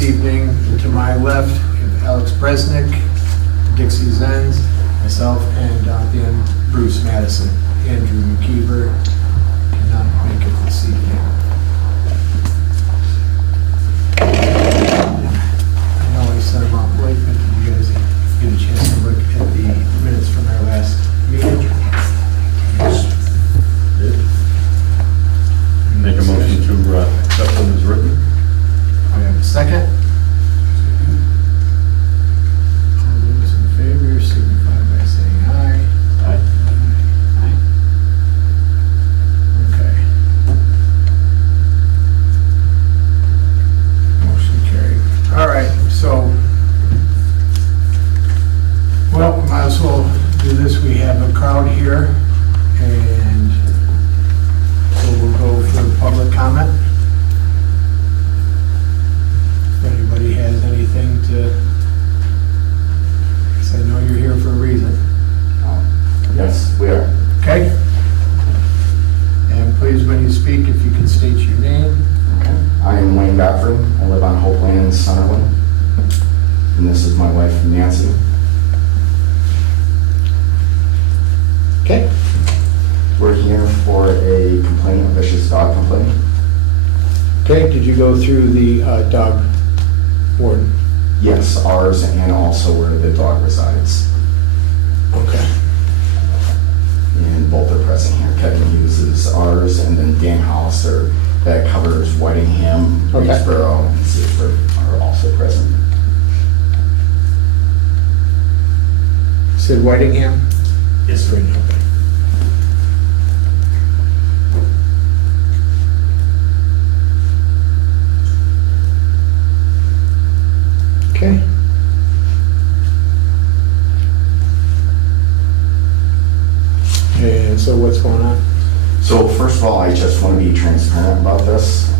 this evening. To my left, we have Alex Bresnick, Dixie Zenz, myself, and Dan Bruce Madison. Andrew McKeever cannot make it this evening. I know I sent him out late, but did you guys get a chance to look at the minutes from our last meeting? Make a motion to accept them as written. I have a second. All those in favor signify by saying aye. Aye. Aye. Okay. Motion carried. All right, so, well, we might as well do this. We have a crowd here, and so we'll go for public comment. If anybody has anything to, because I know you're here for a reason. Yes, we are. Okay? And please, when you speak, if you can state your name. Okay. I am Wayne Godfrey. I live on Hope Lane in Sunderland. And this is my wife, Nancy. Okay. We're here for a complaint, a vicious dog complaint. Okay, did you go through the dog warden? Yes, ours and also where the dog resides. Okay. And both are present here. Kevin Hughes is ours, and then Dan Hollister, that covers Whitingham, Okay. Reedsboro, and Seaford are also present. Said Whitingham? Yes, sir. Okay. Okay. And so what's going on? So first of all, I just want to be transparent about this.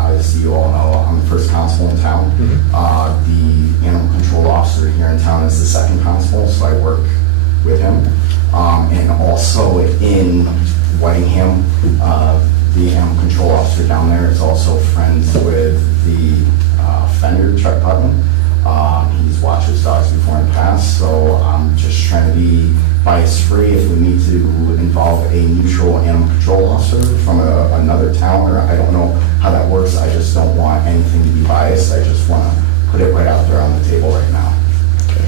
As you all know, I'm the first constable in town. The animal control officer here in town is the second constable, so I work with him. And also in Whitingham, the animal control officer down there is also friends with the offender, Chuck Putnam. He's watched his dogs before in the past, so I'm just trying to be bias-free. If we need to involve a neutral animal control officer from another town, or I don't know how that works, I just don't want anything to be biased. I just want to put it right out there on the table right now. Okay.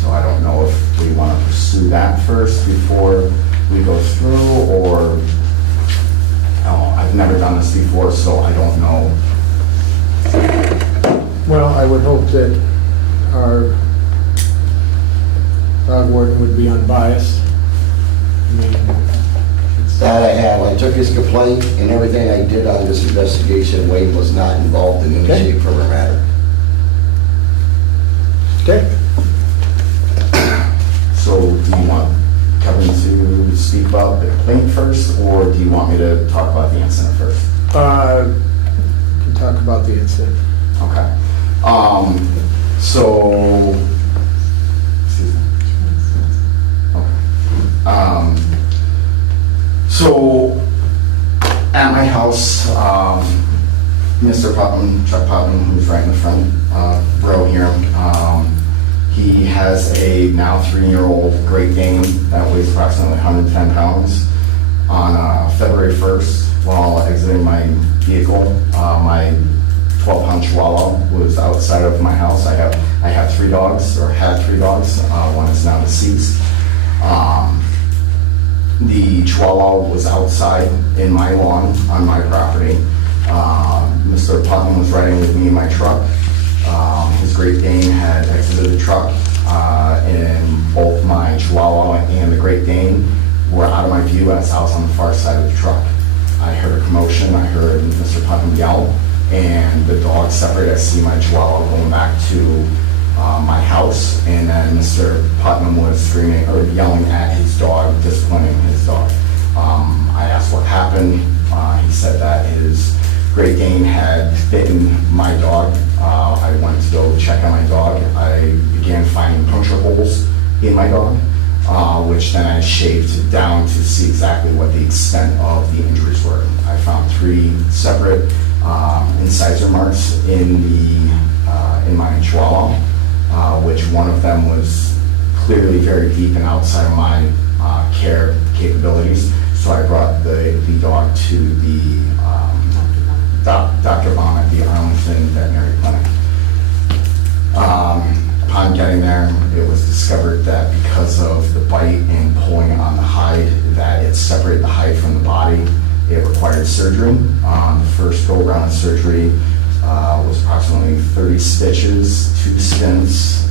So I don't know if we want to pursue that first before we go through, or I've never done this before, so I don't know. Well, I would hope that our dog warden would be unbiased. I mean, it's- That I have. I took his complaint and everything I did on this investigation. Wayne was not involved in any Okay. shape, form, or matter. Okay. So do you want Kevin to speak about the complaint first, or do you want me to talk about the incident first? We can talk about the incident. Okay. So, excuse me. Okay. So, at my house, Mr. Putnam, Chuck Putnam, who's right in the front row here, he has a now 3-year-old Great Dane that weighs approximately 110 pounds. On February 1st, while exiting my vehicle, my 12-pound Chihuahua was outside of my house. I have 3 dogs, or had 3 dogs. One is now deceased. The Chihuahua was outside in my lawn on my property. Mr. Putnam was riding with me in my truck. His Great Dane had exited the truck, and both my Chihuahua and the Great Dane were out of my view as I was on the far side of the truck. I heard a commotion. I heard Mr. Putnam yell, and the dogs separated. I see my Chihuahua going back to my house, and then Mr. Putnam was screaming or yelling at his dog, disciplining his dog. I asked what happened. He said that his Great Dane had bitten my dog. I went to go check on my dog. I began finding puncture holes in my dog, which then I shaved down to see exactly what the extent of the injuries were. I found 3 3 separate incisor marks in my chihuahua, which one of them was clearly very deep and outside of my care capabilities. So I brought the dog to the Dr. Baum at the Arlington Veterinary Clinic. Upon getting there, it was discovered that because of the bite and pulling on the hide, that it separated the hide from the body. It required surgery. The first go-around of surgery was approximately 30 stitches, 2 stents.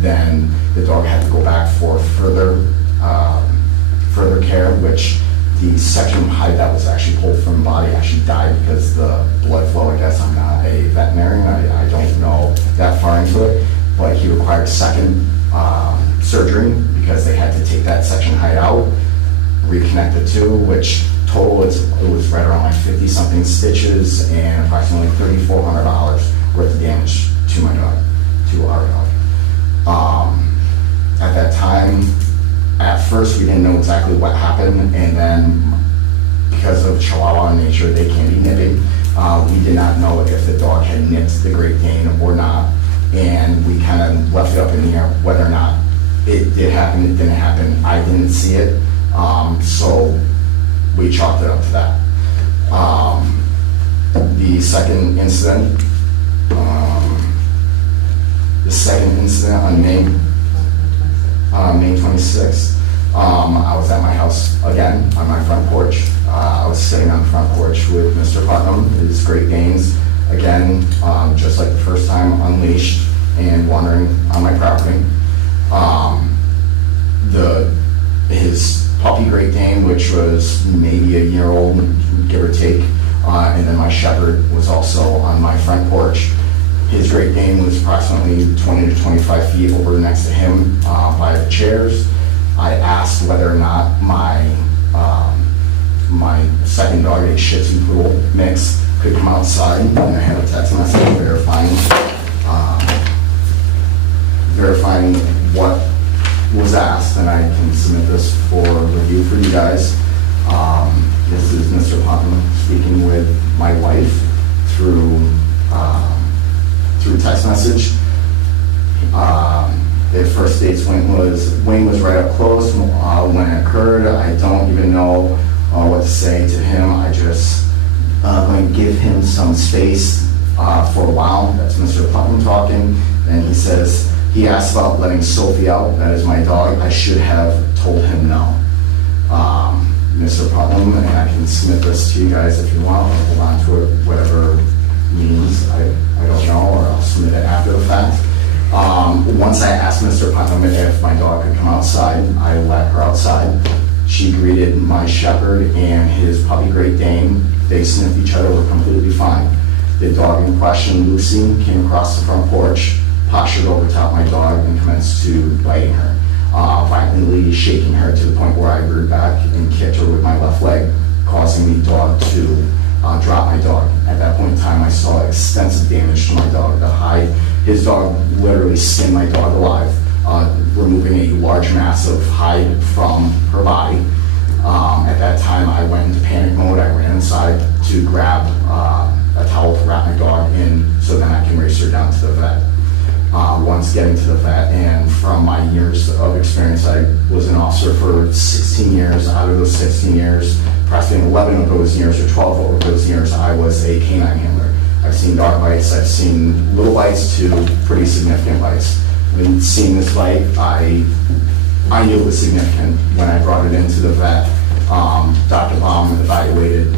Then the dog had to go back for further care, which the section of hide that was actually pulled from the body actually died because the blood flow. I guess I'm not a veterinarian. I don't know that far into it, but he required a second surgery because they had to take that section of hide out, reconnect the two, which total it was right around like 50-something stitches and approximately $3,400 worth of damage to my dog, to our dog. At that time, at first we didn't know exactly what happened, and then because of Chihuahua nature, they can be nipping. We did not know if the dog had nipped the Great Dane or not, and we kind of left it up in the air whether or not it did happen, it didn't happen. I didn't see it, so we chalked it up to that. The second incident on May 26th, I was at my house again on my front porch. I was sitting on the front porch with Mr. Putnam, his Great Danes, again, just like the first time, unleashed and wandering on my property. His puppy Great Dane, which was maybe a year old, give or take, and then my Shepherd was also on my front porch. His Great Dane was approximately 20 to 25 feet over next to him by the chairs. I asked whether or not my second dog, a Shih Tzu Poodle mix, could come outside, and I had a text message verifying what was asked, and I can submit this for review for you guys. This is Mr. Putnam speaking with my wife through text message. It first states Wayne was right up close when it occurred. I don't even know what to say to him. I just going to give him some space for a while. That's Mr. Putnam talking. And he says, he asked about letting Sophie out. That is my dog. I should have told him no. Mr. Putnam, and I can submit this to you guys if you want, or hold on to it, whatever means, I don't know, or I'll submit it after the fact. Once I asked Mr. Putnam if my dog could come outside, I let her outside. She greeted my Shepherd and his puppy Great Dane. They sniffed each other, were completely fine. The dog in question, Lucy, came across the front porch, postured over top my dog, and commenced to biting her, violently shaking her to the point where I reared back and kicked her with my left leg, causing the dog to drop my dog. At that point in time, I saw extensive damage to my dog. His dog literally skinned my dog alive, removing a large mass of hide from her body. At that time, I went into panic mode. I ran inside to grab a towel to wrap my dog in so then I can race her down to the vet. Once getting to the vet, and from my years of experience, I was an officer for 16 years. Out of those 16 years, approximately 11 of those years, or 12 of those years, I was a canine handler. I've seen dog bites, I've seen little bites to pretty significant bites. When seeing this bite, I knew it was significant. When I brought it into the vet, Dr. Baum evaluated,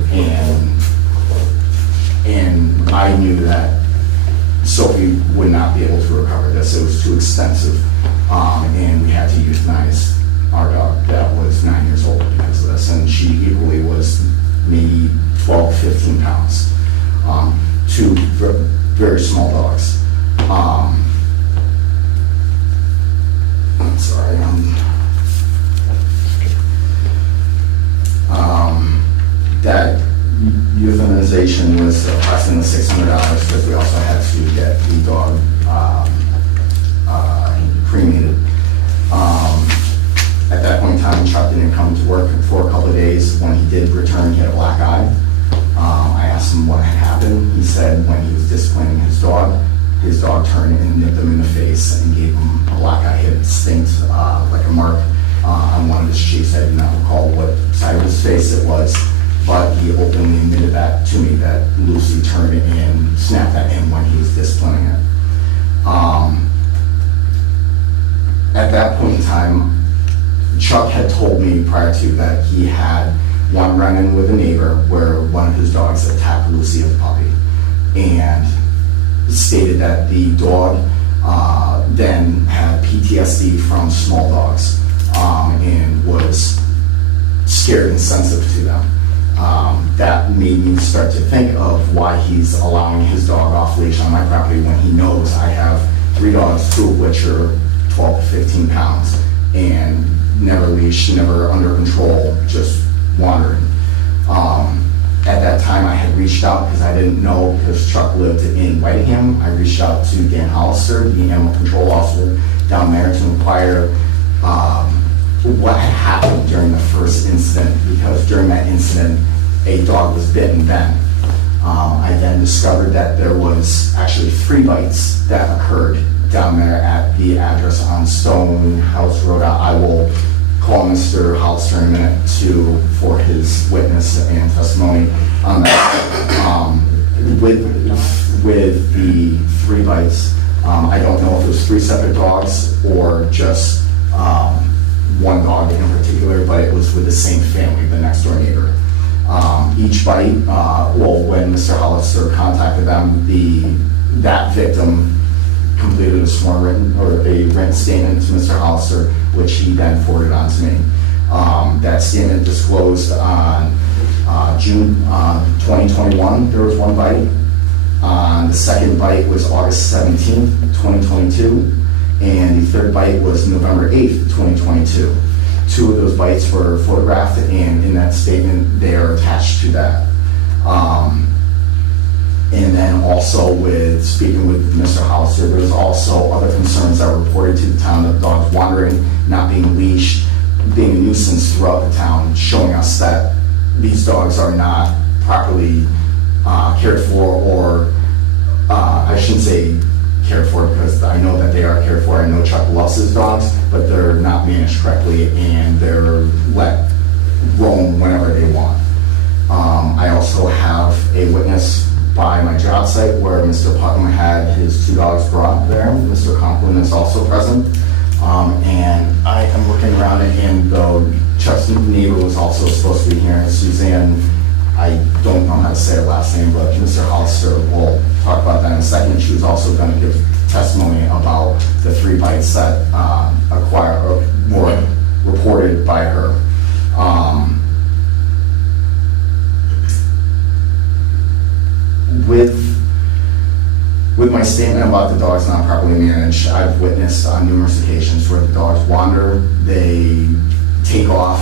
and I knew that Sophie would not be able to recover this. It was too extensive, and we had to euthanize our dog that was 9 years old because of this, and she equally was maybe 12, 15 pounds. Two very small dogs. I'm sorry. That euthanization was approximately $600 because we also had to get the dog cremated. At that point in time, Chuck didn't come to work for a couple of days. When he did return, he had a black eye. asked him what had happened. He said when he was disciplining his dog turned and nipped him in the face and gave him a black eye hit distinct, like a mark on one of his cheeks. I do not recall what side of his face it was, but he openly admitted that to me, that Lucy turned and snapped at him when he was disciplining it. At that point in time, Chuck had told me prior to that he had one run-in with a neighbor where one of his dogs attacked Lucy, the puppy, and stated that the dog then had PTSD from small dogs and was scared and sensitive to them. That made me start to think of why he's allowing his dog off leash on my property when he knows I have 3 dogs, 2 of which are 12 to 15 pounds, and never leashed, never under control, just wandering. At that time, I had reached out because I didn't know, because Chuck lived in Whitingham. I reached out to Dan Hollister, the animal control officer down there, to inquire what had happened during the first incident, because during that incident, a dog was bitten then. I then discovered that there was actually 3 bites that occurred down there at the address on Stonehouse Road. I will call Mr. Hollister in a minute for his witness and testimony on that. With the 3 bites, I don't know if it was 3 separate dogs or just one dog in particular, but it was with the same family, the next door neighbor. Each bite, when Mr. Hollister contacted them, that victim completed a sworn written statement to Mr. Hollister, which he then forwarded on to me. That statement disclosed on June 2021, there was 1 bite. The second bite was August 17th, 2022, and the third bite was November 8th, 2022. 2 of those bites were photographed, and in that statement, they are attached to that. And then also speaking with Mr. Hollister, there was also other concerns that were reported to the town of dogs wandering, not being leashed, being a nuisance throughout the town, showing us that these dogs are not properly cared for, or I shouldn't say cared for, because I know that they are cared for. I know Chuck loves his dogs, but they're not managed correctly, and they're let roam whenever they want. I also have a witness by my job site where Mr. Putnam had his 2 dogs brought there. Mr. Conklin is also present. And I am looking around it, and Chuck's neighbor was also supposed to be here, Suzanne, I don't know how to say her last name, but Mr. Hollister will talk about that in a second. She was also going to give testimony about the 3 bites that were reported by her. With my statement about the dogs not properly managed, I've witnessed on numerous occasions where the dogs wander, they take off,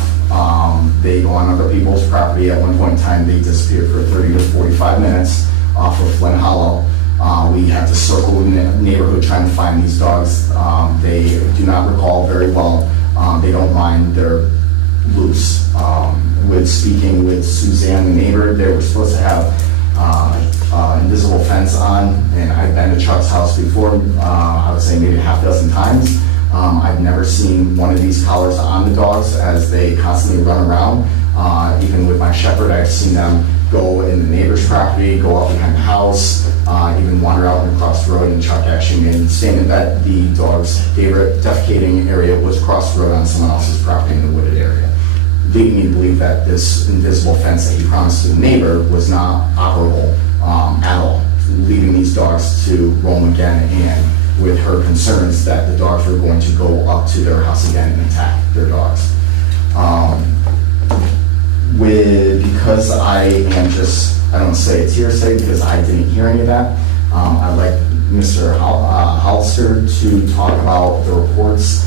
they go on other people's property. At one point in time, they disappeared for 30 to 45 minutes off of Flint Hollow. We had to circle the neighborhood trying to find these dogs. They do not recall very well. They don't mind, they're loose. With speaking with Suzanne, the neighbor, they were supposed to have invisible fence on, and I've been to Chuck's house before, I would say maybe a half dozen times. I've never seen one of these collars on the dogs as they constantly run around. Even with my shepherd, I've seen them go in the neighbor's property, go up behind the house, even wander out and across the road. And Chuck actually made the statement that the dog's favorite defecating area was across the road on someone else's property in the wooded area, leading me to believe that this invisible fence that he promised to the neighbor was not operable at all, leaving these dogs to roam again, and with her concerns that the dogs were going to go up to their house again and attack their dogs. Because I am just, I don't say it's hearsay because I didn't hear any of that, I'd like Mr. Hollister to talk about the reports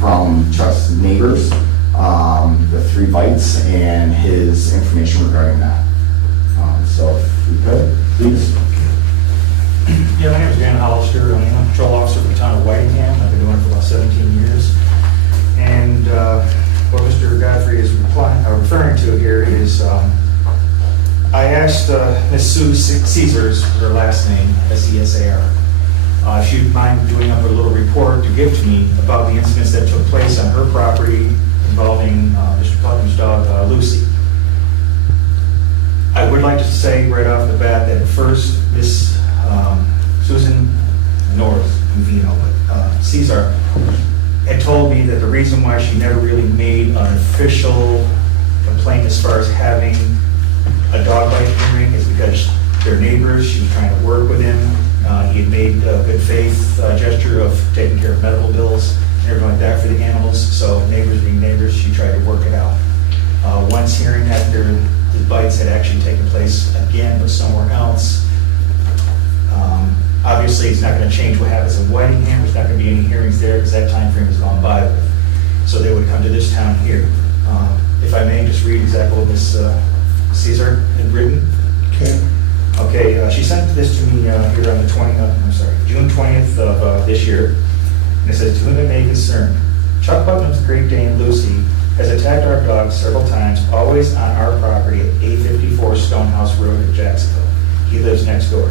from Chuck's neighbors, the 3 bites, and his information regarding that. So if you could, please. Yeah, my name is Dan Hollister. I'm the animal control officer for the town of Whitingham. I've been doing it for about 17 years. And what Mr. Godfrey is referring to here is I asked Ms. Sue Caesar, is her last name, Cesar, if she'd mind doing up a little report to give to me about the incidents that took place on her property involving Mr. Putnam's dog, Lucy. I would like to say right off the bat that first, Miss Susan Caesar had told me that the reason why she never really made an official complaint as far as having a dog bite hearing is because they're neighbors. She was trying to work with him. He had made a good faith gesture of taking care of medical bills and everything like that for the animals. So neighbors being neighbors, she tried to work it out. Once hearing that the bites had actually taken place again, but somewhere else, obviously it's not going to change what happens in Whitingham. There's not going to be any hearings there because that time frame has gone by. So they would come to this town here. If I may just read exactly what Ms. Caesar had written. Okay. Okay, she sent this to me here on the June 20th of this year. And it says, to whom it may concern, Chuck Putnam's Great Dane Lucy has attacked our dog several times, always on our property at 854 Stonehouse Road in Jacksonville. He lives next door.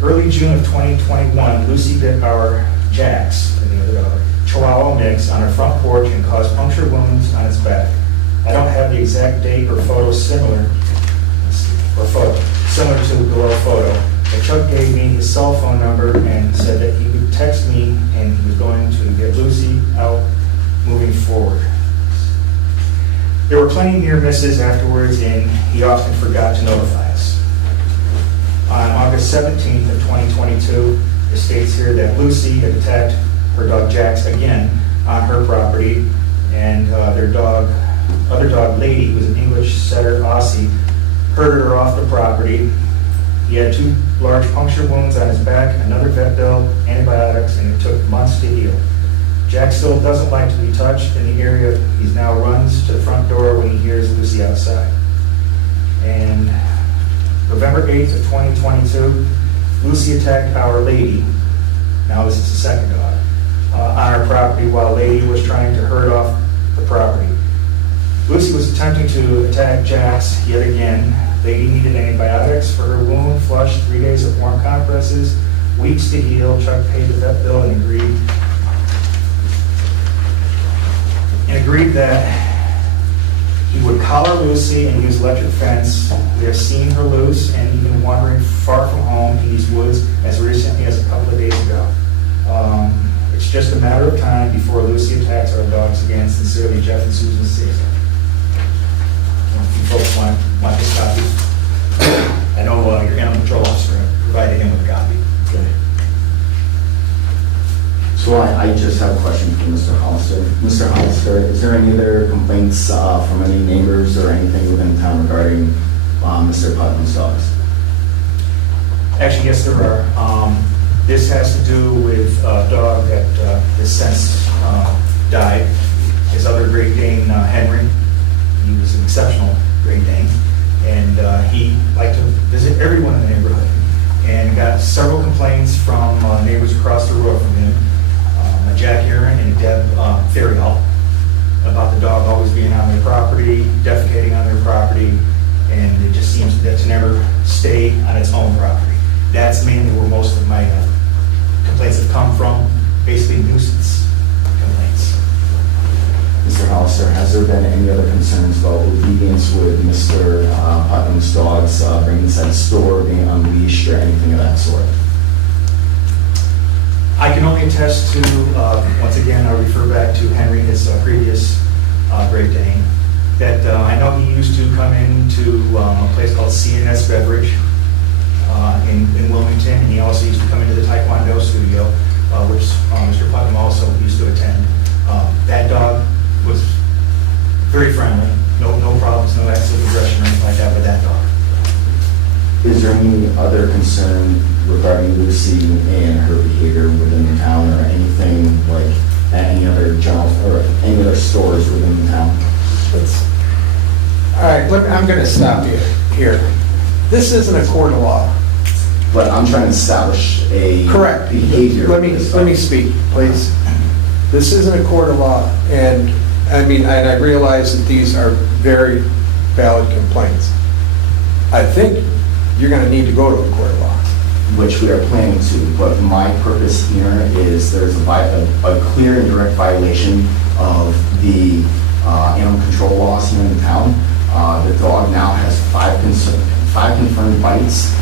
Early June of 2021, Lucy bit our Jax, and the other dog, Chihuahua mix on her front porch and caused puncture wounds on its back. I don't have the exact date or photo similar to the below photo. But Chuck gave me his cell phone number and said that he would text me and he was going to get Lucy out moving forward. There were plenty of near misses afterwards, and he often forgot to notify us. On August 17th of 2022, it states here that Lucy had attacked her dog Jax again on her property, and other dog Lady, who was an English setter Aussie, herded her off the property. He had 2 large puncture wounds on his back, another vet bill, antibiotics, and it took months to heal. Jack still doesn't like to be touched in the area. He now runs to the front door when he hears Lucy outside. And November 8th of 2022, Lucy attacked Our Lady. Now this is the second dog. On our property while Lady was trying to herd off the property. Lucy was attempting to attack Jax yet again. Lady needed antibiotics for her wound, flushed, 3 days of warm compresses, weeks to heal. Chuck paid the vet bill and agreed that he would collar Lucy and use electric fence. We have seen her loose and even wandering far from home in these woods as recently as a couple of days ago. It's just a matter of time before Lucy attacks our dogs again. Sincerely, Jeff and Susan Caesar. If you folks want this copy, I know your animal control officer provided him with a copy. Okay. So I just have a question for Mr. Hollister. Mr. Hollister, is there any other complaints from any neighbors or anything within town regarding Mr. Putnam's dogs? Actually, yes, there are. This has to do with a dog that has since died. His other Great Dane, Henry. He was an exceptional Great Dane. And he liked to visit everyone in the neighborhood. And got several complaints from neighbors across the road from him. Jack Aaron and Deb Ferrial about the dog always being on their property, defecating on their property, and it just seems that to never stay on its own property. That's mainly where most of my complaints have come from, basically nuisance complaints. Mr. Hollister, has there been any other concerns about obedience with Mr. Putnam's dogs, bringing inside the store, being unleashed, or anything of that sort? I can only attest to, once again, I refer back to Henry, his previous Great Dane, that I know he used to come into a place called CNS Beverage in Wilmington, and he also used to come into the Taekwondo studio, which Mr. Putnam also used to attend. That dog was very friendly, no problems, no acts of aggression or anything like that with that dog. Is there any other concern regarding Lucy and her behavior within the town, or anything like at any other general or any other stores within the town? All right, I'm going to stop you here. This isn't a court of law. But I'm trying to establish a Correct. behavior. Let me speak, please. This isn't a court of law, and I mean, I realize that these are very valid complaints. I think you're gonna need to go to a court of law. which we are planning to, but my purpose here is there's a clear and direct violation of the animal control laws here in the town. The dog now has five confirmed bites,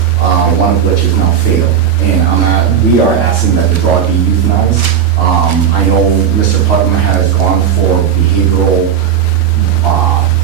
one of which is now fatal. And we are asking that the dog be euthanized. I know Mr. Putnam has gone for behavioral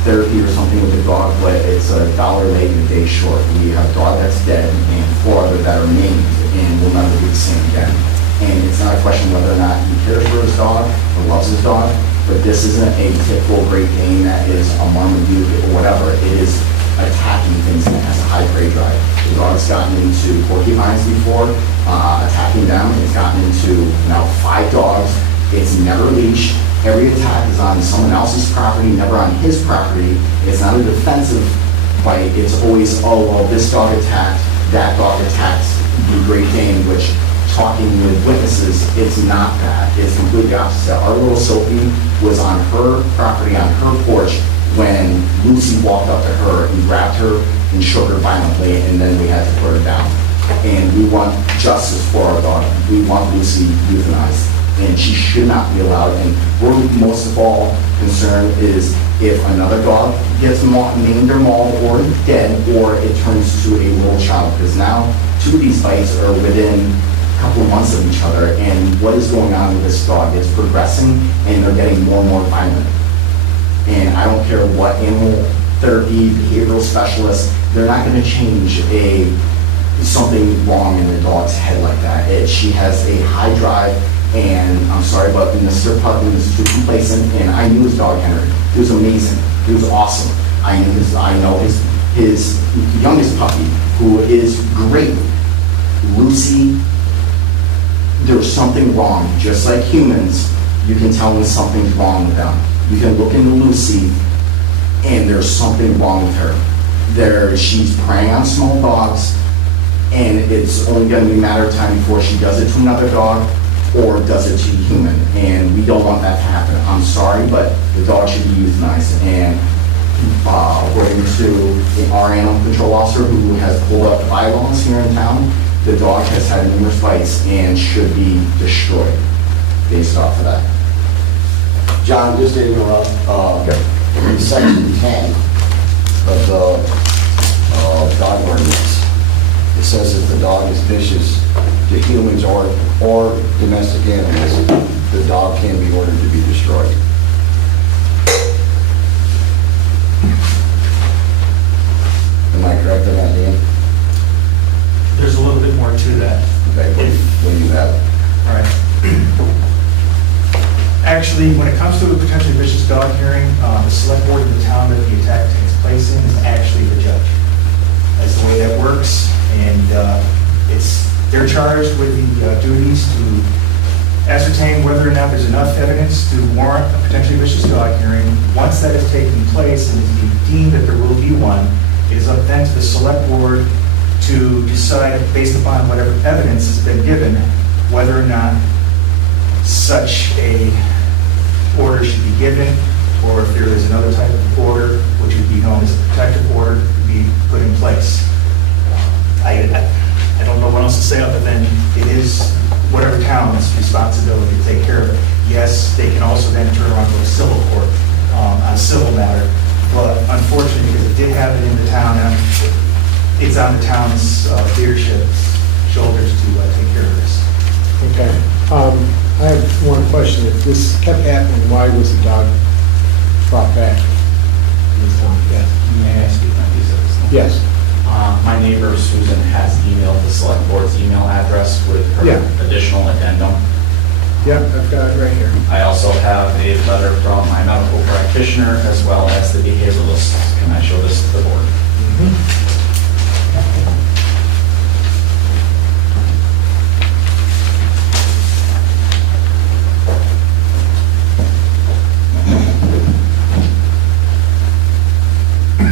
therapy or something with the dog, but it's $1 late and a day short. We have a dog that's dead and 4 other that are named and will never be the same again. And it's not a question whether or not he cares for his dog or loves his dog, but this isn't a typical Great Dane that is a Marmaduke or whatever. It is attacking things and it has a high prey drive. The dog's gotten into porcupines before, attacking them. It's gotten into now 5 dogs. It's never leashed. Every attack is on someone else's property, never on his property. It's not a defensive bite. It's always, oh, well, this dog attacked, that dog attacked the Great Dane, which talking with witnesses, it's not that. It's completely opposite. Our little Sophie was on her property, on her porch, when Lucy walked up to her and grabbed her and shook her violently, and then we had to put her down. And we want justice for our dog. We want Lucy euthanized, and she should not be allowed. And we're most of all concerned is if another dog gets named or mauled or dead, or it turns to a little child, because now 2 of these bites are within a couple of months of each other, and what is going on with this dog? It's progressing, and they're getting more and more violent. And I don't care what animal therapy, behavioral specialists, they're not going to change something wrong in the dog's head like that. She has a high drive, and I'm sorry, but Mr. Putnam is too complacent, and I knew his dog, Henry. He was amazing. He was awesome. I know his youngest puppy, who is great. Lucy, there's something wrong. Just like humans, you can tell when something's wrong with them. You can look into Lucy, and there's something wrong with her. She's preying on small dogs, and it's only going to be a matter of time before she does it to another dog or does it to a human, and we don't want that to happen. I'm sorry, but the dog should be euthanized. And according to our animal control officer, who has pulled up bylaws here in town, the dog has had numerous bites and should be destroyed based off of that. John, just to interrupt, in section 10 of the dog ordinance, it says if the dog is vicious to humans or domestic animals, the dog can be ordered to be destroyed. Am I correct on that, Dan? There's a little bit more to that. Okay, when you have it. All right. Actually, when it comes to a potentially vicious dog hearing, the select board of the town that the attack takes place in is actually the judge. That's the way that works, and they're charged with the duties to ascertain whether or not there's enough evidence to warrant a potentially vicious dog hearing. Once that has taken place and it's deemed that there will be one, it is up then to the select board to decide, based upon whatever evidence has been given, whether or not such a order should be given, or if there is another type of order, which would be known as a protective order, to be put in place. I don't know what else to say other than it is whatever town's responsibility to take care of it. Yes, they can also then turn around to a civil court on a civil matter, but unfortunately, because it did happen in the town, it's on the town's leadership's shoulders to take care of this. Okay. I have one question. If this kept happening, why was the dog brought back in this town? Yes. May I speak on these? Yes. My neighbor Susan has emailed the select board's email address with her Yeah. additional addendum. Yep, I've got it right here. I also have a letter from my medical practitioner as well as the behavioralist. Can I show this to the board?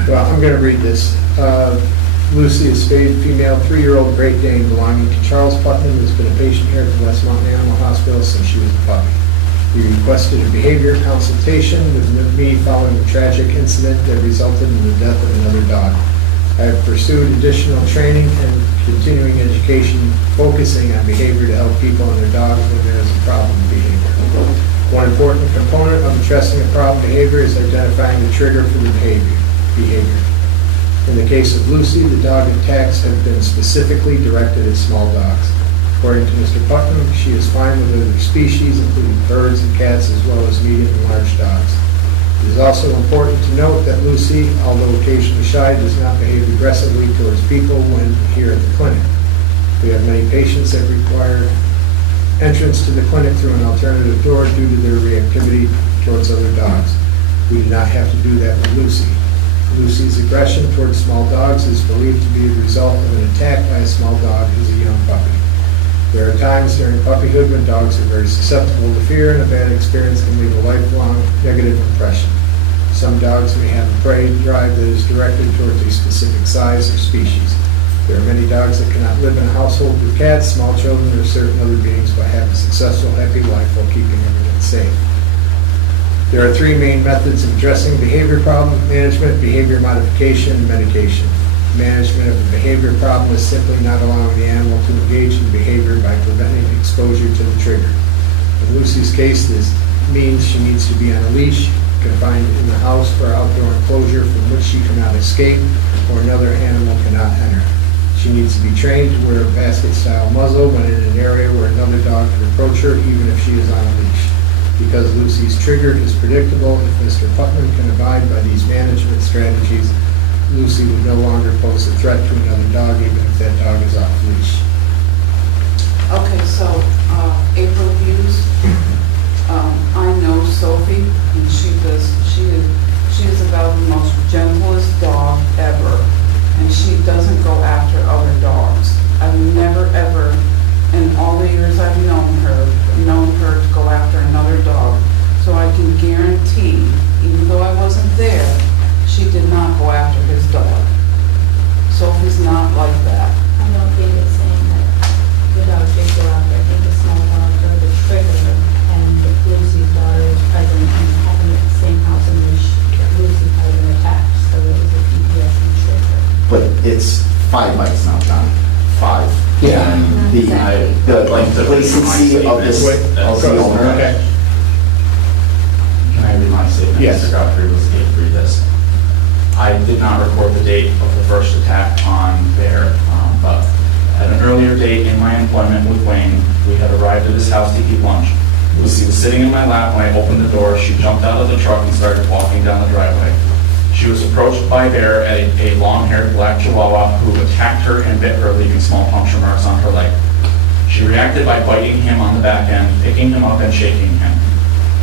Well, I'm going to read this. Lucy, a spayed female 3-year-old Great Dane belonging to Charles Putnam, has been a patient here at the West Mountain Animal Hospital since she was a puppy. We requested a behavior consultation with me following a tragic incident that resulted in the death of another dog. I have pursued additional training and continuing education focusing on behavior to help people and their dogs when there is a problem behavior. One important component of addressing a problem behavior is identifying the trigger for the behavior. In the case of Lucy, the dog attacks have been specifically directed at small dogs. According to Mr. Putnam, she is fine with other species, including birds and cats, as well as medium and large dogs. It is also important to note that Lucy, although occasionally shy, does not behave aggressively towards people when here at the clinic. We have many patients that require entrance to the clinic through an alternative door due to their reactivity towards other dogs. We do not have to do that with Lucy. Lucy's aggression towards small dogs is believed to be a result of an attack by a small dog as a young puppy. There are times during puppyhood when dogs are very susceptible to fear, and a bad experience can leave a lifelong negative impression. Some dogs may have a prey drive that is directed towards a specific size or species. There are many dogs that cannot live in a household with cats, small children, or certain other beings, but have a successful, happy life while keeping everyone safe. There are three main methods of addressing behavior problem: management, behavior modification, and medication. Management of the behavior problem is simply not allowing the animal to engage in behavior by preventing exposure to the trigger. In Lucy's case, this means she needs to be on a leash, confined in the house or outdoor enclosure from which she cannot escape or another animal cannot enter. She needs to be trained to wear a basket-style muzzle when in an area where another dog can approach her, even if she is on a leash. Because Lucy's trigger is predictable, if Mr. Putnam can abide by these management strategies, Lucy would no longer pose a threat to another dog, even if that dog is off leash. Okay, so April views. I know Sophie, and she is about the most gentlest dog ever, and she doesn't go after other dogs. I've never ever, in all the years I've known her to go after another dog. So I can guarantee, even though I wasn't there, she did not go after his dog. Sophie's not like that. I don't think it's saying that the dogs should go out there. I think the small dogs are the trigger, and if Lucy's daughter is present and having the same house in which Lucy had been attacked, so it was a PTSD trigger. But it's 5 bites now, John. 5. Yeah. And the complacency of this, of the owner. Okay. Can I read my statement? Yes. Mr. Godfrey was to read this. I did not record the date of the first attack on Bear, but at an earlier date in my employment with Wayne, we had arrived at his house to eat lunch. Lucy was sitting in my lap when I opened the door. She jumped out of the truck and started walking down the driveway. She was approached by Bear, a long-haired black Chihuahua, who attacked her and bit her, leaving small puncture marks on her leg. She reacted by biting him on the back end, picking him up and shaking him.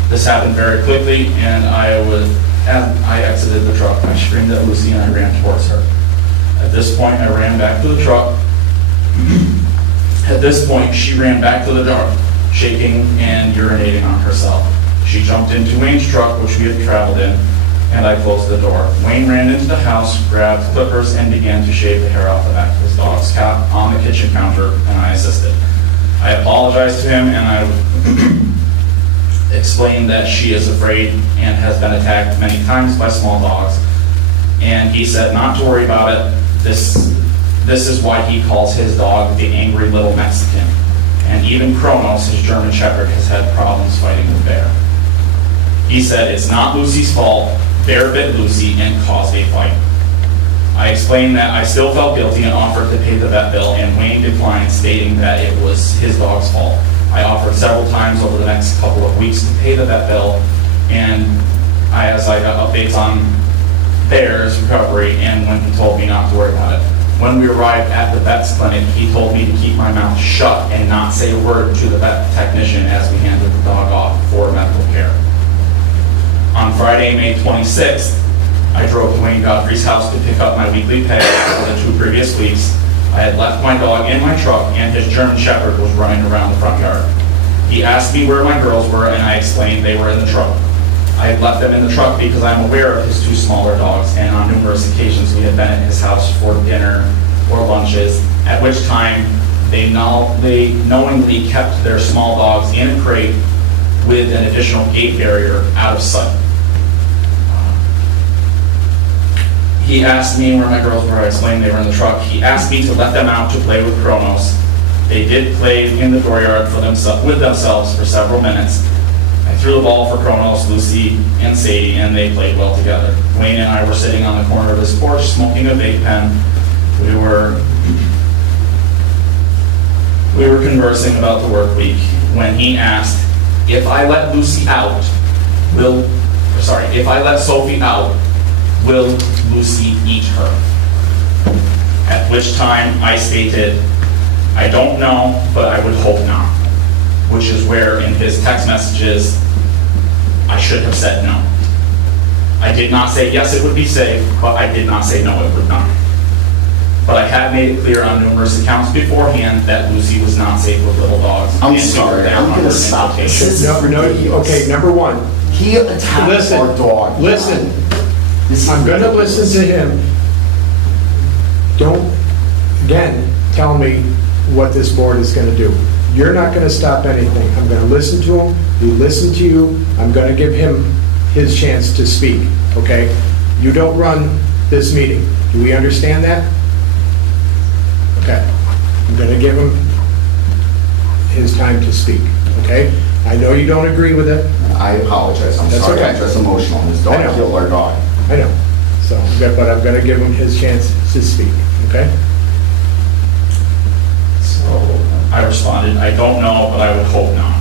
This happened very quickly, and as I exited the truck, I screamed at Lucy and I ran towards her. At this point, I ran back to the truck. At this point, she ran back to the door, shaking and urinating on herself. She jumped into Wayne's truck, which we had traveled in, and I closed the door. Wayne ran into the house, grabbed clippers, and began to shave the hair off the back of his dog's cap on the kitchen counter, and I assisted. I apologized to him, and I explained that she is afraid and has been attacked many times by small dogs. And he said not to worry about it. This is why he calls his dog the angry little Mexican. And even Kronos, his German Shepherd, has had problems fighting with Bear. He said it's not Lucy's fault. Bear bit Lucy and caused a fight. I explained that I still felt guilty and offered to pay the vet bill, and Wayne declined, stating that it was his dog's fault. I offered several times over the next couple of weeks to pay the vet bill, and as I got updates on Bear's recovery, and when he told me not to worry about it. When we arrived at the vet's clinic, he told me to keep my mouth shut and not say a word to the vet technician as we handed the dog off for medical care. On Friday, May 26th, I drove to Wayne Godfrey's house to pick up my weekly pay for the 2 previous weeks. I had left my dog in my truck, and his German Shepherd was running around the front yard. He asked me where my girls were, and I explained they were in the truck. I had left them in the truck because I'm aware of his 2 smaller dogs, and on numerous occasions we had been at his house for dinner or lunches, at which time they knowingly kept their small dogs in a crate with an additional gate barrier out of sight. He asked me where my girls were. I explained they were in the truck. He asked me to let them out to play with Kronos. They did play in the dooryard with themselves for several minutes. I threw the ball for Kronos, Lucy, and Sadie, and they played well together. Wayne and I were sitting on the corner of his porch smoking a vape pen. We were conversing about the work week when he asked, if I let Sophie out, will Lucy eat her? At which time I stated, I don't know, but I would hope not. Which is where in his text messages, I should have said no. I did not say yes, it would be safe, but I did not say no, it would not. But I had made it clear on numerous accounts beforehand that Lucy was not safe with little dogs. I'm And sorry, down I'm on gonna her stop this. invitation. This is No, ridiculous. okay, number one, He attacked Listen, our dog. listen. This is I'm gonna ridiculous. listen to him. Don't, again, tell me what this board is gonna do. You're not gonna stop anything. I'm gonna listen to him, he listened to you, I'm gonna give him his chance to speak, okay? You don't run this meeting. Do we understand that? Okay. I'm gonna give him his time to speak, okay? I know you don't agree with it, I apologize, I'm That's sorry, okay. I'm just emotional. This I know. dog killed our dog. I know. So, but I'm gonna give him his chance to speak, okay? So I responded, I don't know, but I would hope not.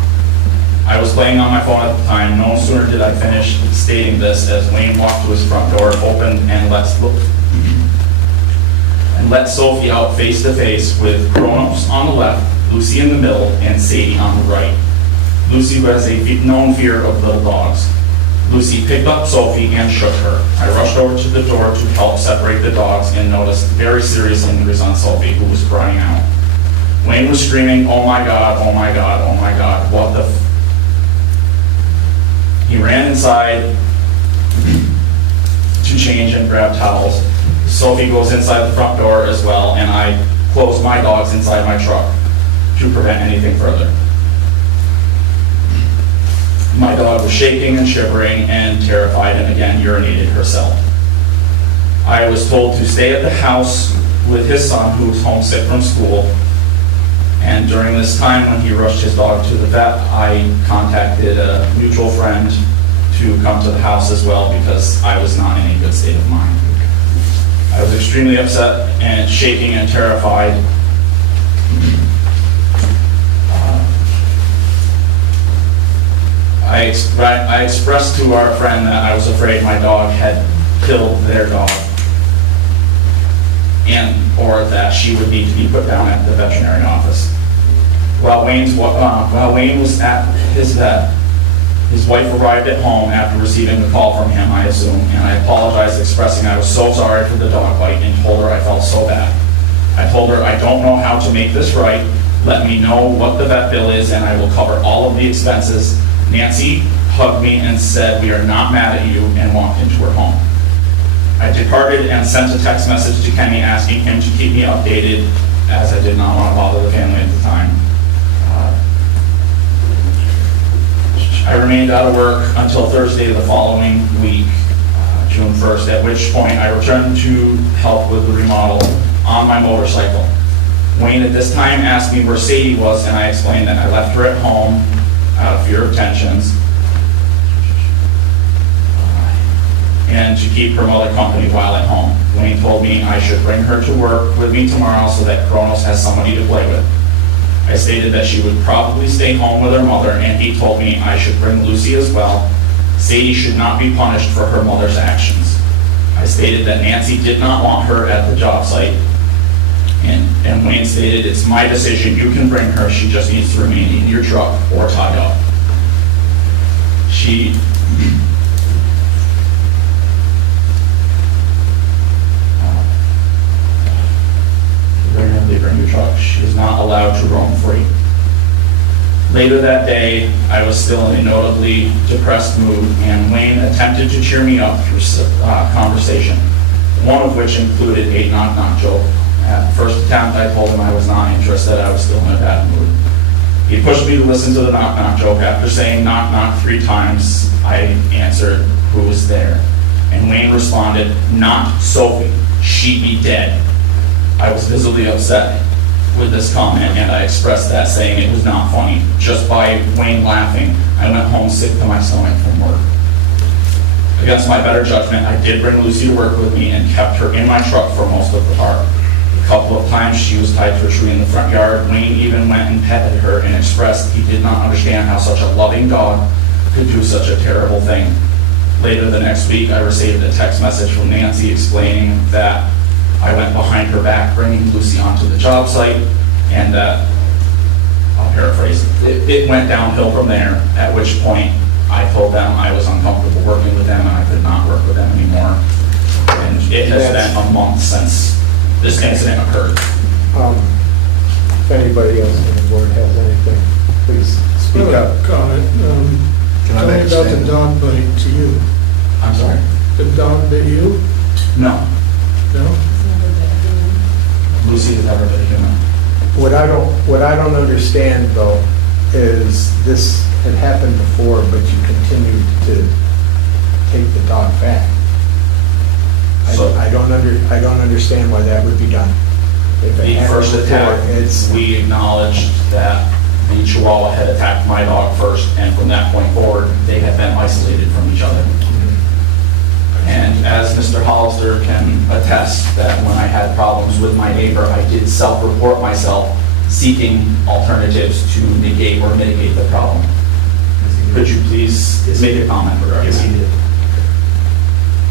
I was playing on my phone at the time. No sooner did I finish stating this as Wayne walked to his front door, opened, and let Sophie out face to face with Kronos on the left, Lucy in the middle, and Sadie on the right. Lucy who has a known fear of little dogs. Lucy picked up Sophie and shook her. I rushed over to the door to help separate the dogs and noticed very serious injuries on Sophie, who was crying out. Wayne was screaming, oh my God, oh my God, oh my God, what the He ran inside to change and grab towels. Sophie goes inside the front door as well, and I closed my dogs inside my truck to prevent anything further. My dog was shaking and shivering and terrified and again urinated herself. I was told to stay at the house with his son who was homesick from school. And during this time when he rushed his dog to the vet, I contacted a mutual friend to come to the house as well because I was not in a good state of mind. I was extremely upset and shaking and terrified. I expressed to our friend that I was afraid my dog had killed their dog or that she would need to be put down at the veterinary office. While Wayne was at his vet, his wife arrived at home after receiving the call from him, I assume, and I apologized, expressing I was so sorry for the dog bite and told her I felt so bad. I told her I don't know how to make this right. Let me know what the vet bill is and I will cover all of the expenses. Nancy hugged me and said, we are not mad at you, and walked into her home. I departed and sent a text message to Kenny asking him to keep me updated as I did not want to bother the family at the time. I remained out of work until Thursday of the following week, June 1st, at which point I returned to help with the remodel on my motorcycle. Wayne at this time asked me where Sadie was, and I explained that I left her at home out of fear of tensions and to keep her mother company while at home. Wayne told me I should bring her to work with me tomorrow so that Kronos has somebody to play with. I stated that she would probably stay home with her mother, and he told me I should bring Lucy as well. Sadie should not be punished for her mother's actions. I stated that Nancy did not want her at the job site, and Wayne stated, it's my decision, you can bring her, she just needs to remain in your truck or tied up. She bring your truck. She is not allowed to roam free. Later that day, I was still in a notably depressed mood, and Wayne attempted to cheer me up through conversation, one of which included a knock-knock joke. At the first attempt, I told him I was not interested, I was still in a bad mood. He pushed me to listen to the knock-knock joke. After saying knock-knock 3 times, I answered, who was there? And Wayne responded, "Not Sophie, she'd be dead." I was visibly upset with this comment, and I expressed that, saying it was not funny. Just by Wayne laughing, I went home sick to my stomach from work. Against my better judgment, I did bring Lucy to work with me and kept her in my truck for most of the park. A couple of times she was tied to a tree in the front yard. Wayne even went and petted her and expressed he did not understand how such a loving dog could do such a terrible thing. Later the next week, I received a text message from Nancy explaining that I went behind her back, bringing Lucy onto the job site, and that, I'll paraphrase, it went downhill from there, at which point I told them I was uncomfortable working with them and I could not work with them anymore. And it has been a month since this incident occurred. If anybody else on the board has anything, please speak up. Comment. Can I Tell me make a about the statement? dog biting to you. I'm sorry? The dog bit you? No, No? It's never been a human. Lucy has never been a human. What I don't understand though is this had happened before, but you continued to take the dog back. So- I don't understand why that would be done. If it The happened first before, attack, it's, we acknowledged that the Chihuahua had attacked my dog first, and from that point forward, they had been isolated from each other. And as Mr. Hollister can attest, that when I had problems with my neighbor, I did self-report myself, seeking alternatives to negate or mitigate the problem. Could you please make a comment regarding that? Yes, he did.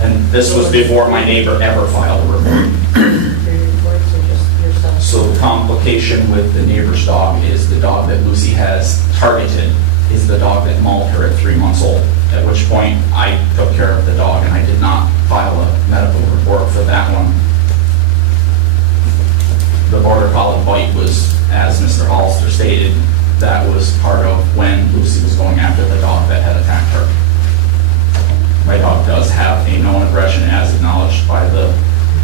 And this was before my neighbor ever filed a report. Your reports or just yourself? So the complication with the neighbor's dog is the dog that Lucy has targeted is the dog that mauled her at 3 months old, at which point I took care of the dog and I did not file a medical report for that one. The border collie bite was, as Mr. Hollister stated, that was part of when Lucy was going after the dog that had attacked her. My dog does have a known aggression as acknowledged by the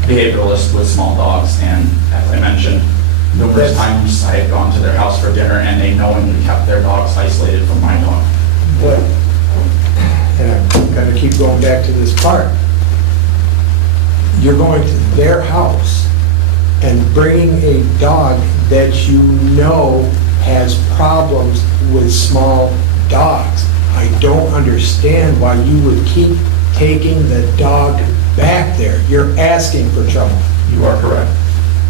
behavioralist with small dogs, and as I mentioned, numerous times I had gone to their house for dinner and they knowingly kept their dogs isolated from my dog. what, and I'm gonna keep going back to this part. You're going to their house and bringing a dog that you know has problems with small dogs. I don't understand why you would keep taking the dog back there. You're asking for trouble. You are correct.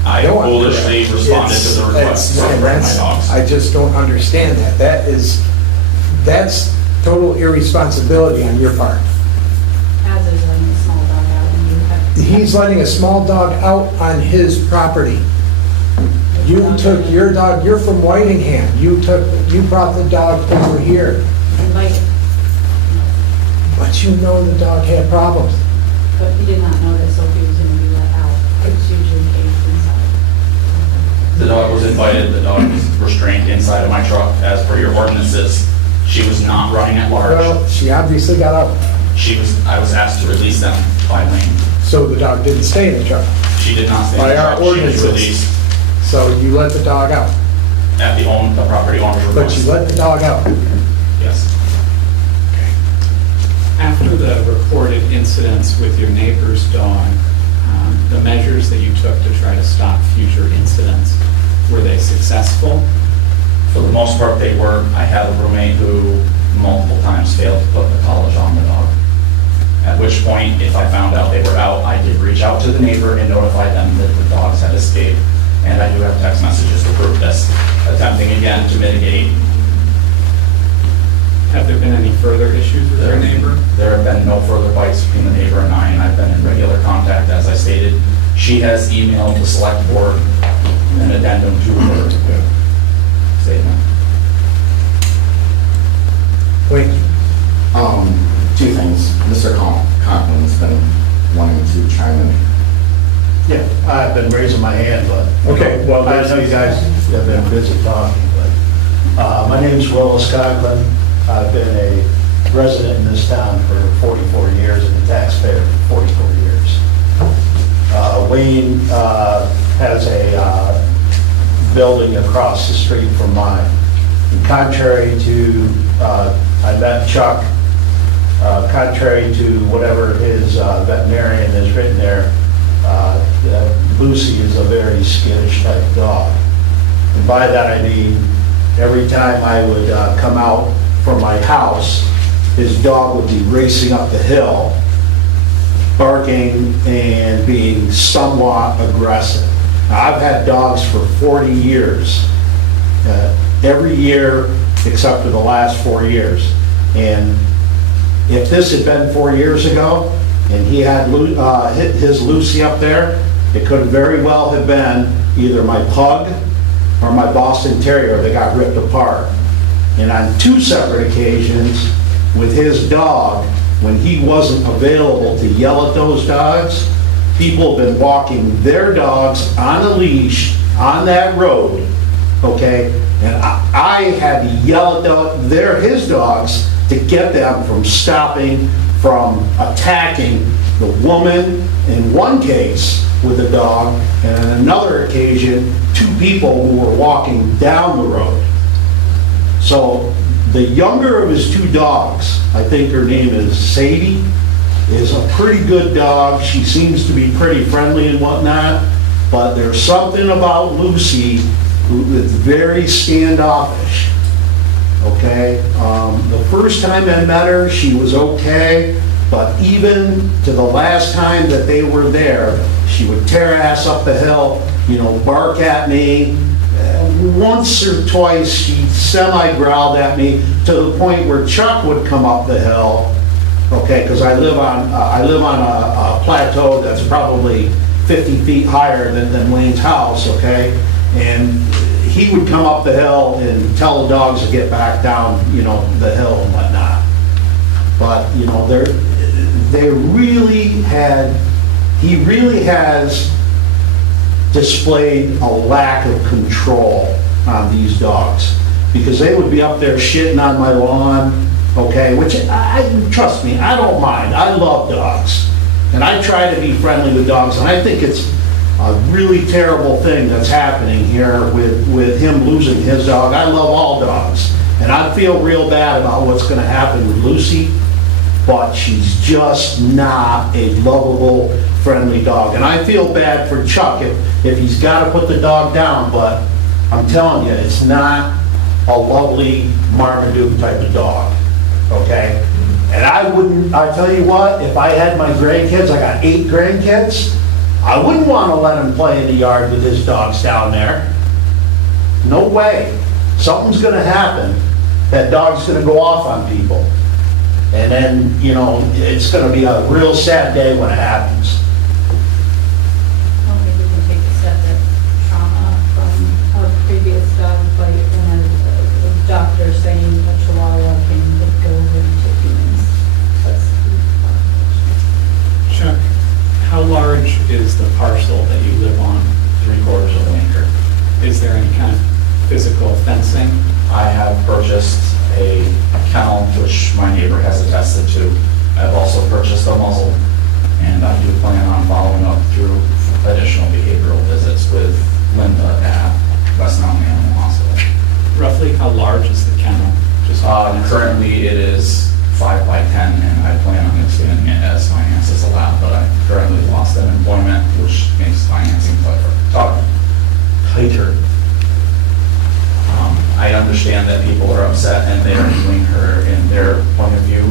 I No, I'm foolishly correct. responded to the request to and bring my that's- dogs. I just don't understand that. That's total irresponsibility on your part. As is letting a small dog out and you have. He's letting a small dog out on his property. You took your dog, you're from Whitingham, you brought the dog over here, Invited, but you know the dog had problems. but he did not know that Sophie was going to be let out. It's usually caged inside. The dog was invited, the dog was restrained inside of my truck as per your ordinances. She was not running at large. Well, she obviously got out, I was asked to release them by Wayne. so the dog didn't stay in the truck. She did not stay in By the our truck. She was ordinances. released So you let the dog out, at the property owner's but request. you let the dog out. Yes. After the reported incidents with your neighbor's dog, the measures that you took to try to stop future incidents, were they successful? For the most part, they were. I had a roommate who multiple times failed to put the college on the dog. At which point, if I found out they were out, I did reach out to the neighbor and notify them that the dogs had escaped. And I do have text messages to prove this, attempting again to mitigate. Have there been any further issues with your neighbor? There have been no further bites between the neighbor and I, and I've been in regular contact, as I stated. She has emailed the select board an addendum to her statement. Wait, Two things. Mr. Conklin's been wanting to chime in. Yeah, I've been raising my hand, but. Okay, well, I know you guys have been busy talking, but, my name's Willis Conklin. I've been a resident in this town for 44 years and a taxpayer for 44 years. Wayne, has a, building across the street from mine. And contrary to, I met Chuck contrary to whatever his veterinarian has written there, Lucy is a very skittish type dog. And by that I mean, every time I would come out from my house, his dog would be racing up the hill, barking and being somewhat aggressive. Now, I've had dogs for 40 years, every year except for the last 4 years. And if this had been 4 years ago, and he had his Lucy up there, it could very well have been either my pug or my Boston Terrier that got ripped apart. And on 2 separate occasions, with his dog, when he wasn't available to yell at those dogs, people have been walking their dogs on a leash on that road, okay? And I had to yell at his dogs to get them from stopping, from attacking the woman in one case with a dog, and on another occasion, 2 people who were walking down the road. So the younger of his 2 dogs, I think her name is Sadie, is a pretty good dog. She seems to be pretty friendly and whatnot, but there's something about Lucy who is very standoffish, okay? The first time I met her, she was okay, but even to the last time that they were there, she would tear ass up the hill, bark at me. Once or twice, she semi-growled at me to the point where Chuck would come up the hill, okay, because I live on a plateau that's probably 50 feet higher than Wayne's house, okay? And he would come up the hill and tell the dogs to get back down, the hill and whatnot. But, he really has displayed a lack of control on these dogs, because they would be up there shitting on my lawn, okay, which trust me, I don't mind. I love dogs, and I try to be friendly with dogs, and I think it's a really terrible thing that's happening here with him losing his dog. I love all dogs, and I feel real bad about what's going to happen with Lucy, but she's just not a lovable, friendly dog. And I feel bad for Chuck if he's got to put the dog down, but I'm telling you, it's not a lovely Marmaduke type of dog, okay? And I tell you what, if I had my grandkids, I got 8 grandkids, I wouldn't want to let him play in the yard with his dogs down there. No way. Something's going to happen. That dog's going to go off on people. And then, it's going to be a real sad day when it happens. I don't think we can take the separate trauma from a previous dog fight when a doctor saying a Chihuahua can go into humans. Chuck, how large is the parcel that you live on? 3/4 of an acre. Is there any kind of physical fencing? I have purchased a kennel, which my neighbor has attested to. I've also purchased a muzzle, and I do plan on following up through additional behavioral visits with Linda at West Mountain Animal Hospital. Roughly how large is the kennel? Just Currently, it is 5 by 10, and I plan on expanding it as finances allow, but I currently lost employment, which makes financing tighter. I understand that people are upset and they're viewing her in their point of view,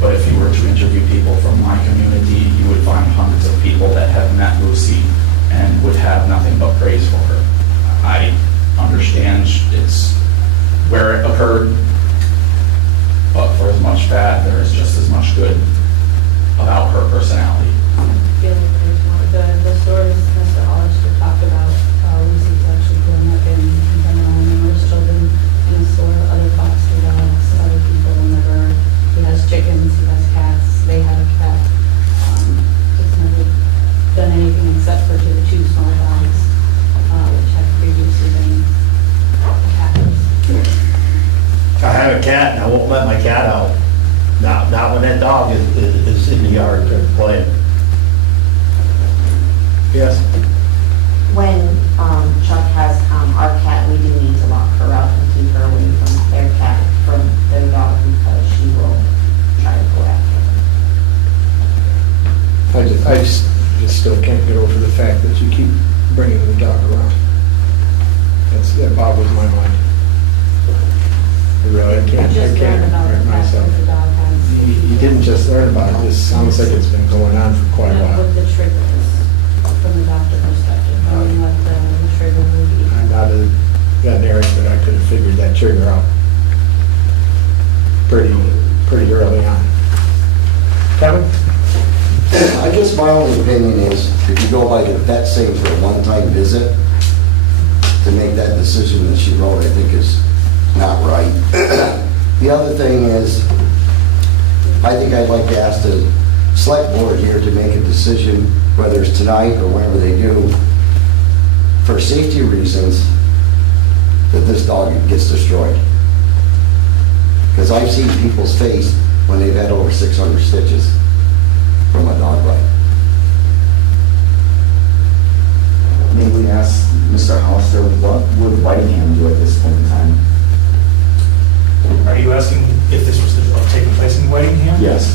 but if you were to interview people from my community, you would find hundreds of people that have met Lucy and would have nothing but praise for her. I understand it's where it occurred, but for as much bad, there is just as much good about her personality. I feel like there's more. The stories Mr. Hollister talked about, Lucy's actually growing up in Sunderland, numerous children in the store, other foster dogs, other people never, he has chickens, he has cats, they have a cat. He's never done anything except for to the 2 small dogs, which have previously been cats. I have a cat, and I won't let my cat out. Not when that dog is in the yard playing. Yes? When Chuck has our cat, we do need to lock her up and keep her away from their dog because she will try to pull saying for a one-time visit, to make that decision that she wrote, I think is not right. The other thing is, I think I'd like to ask the select board here to make a decision, whether it's tonight or whenever they do, for safety reasons, that this dog gets destroyed. Because I've seen people's face when they've had over 600 stitches from a dog bite. Maybe we ask Mr. Hollister, what would Whitingham do at this point in time? Are you asking if this was taking place in Whitingham? Yes.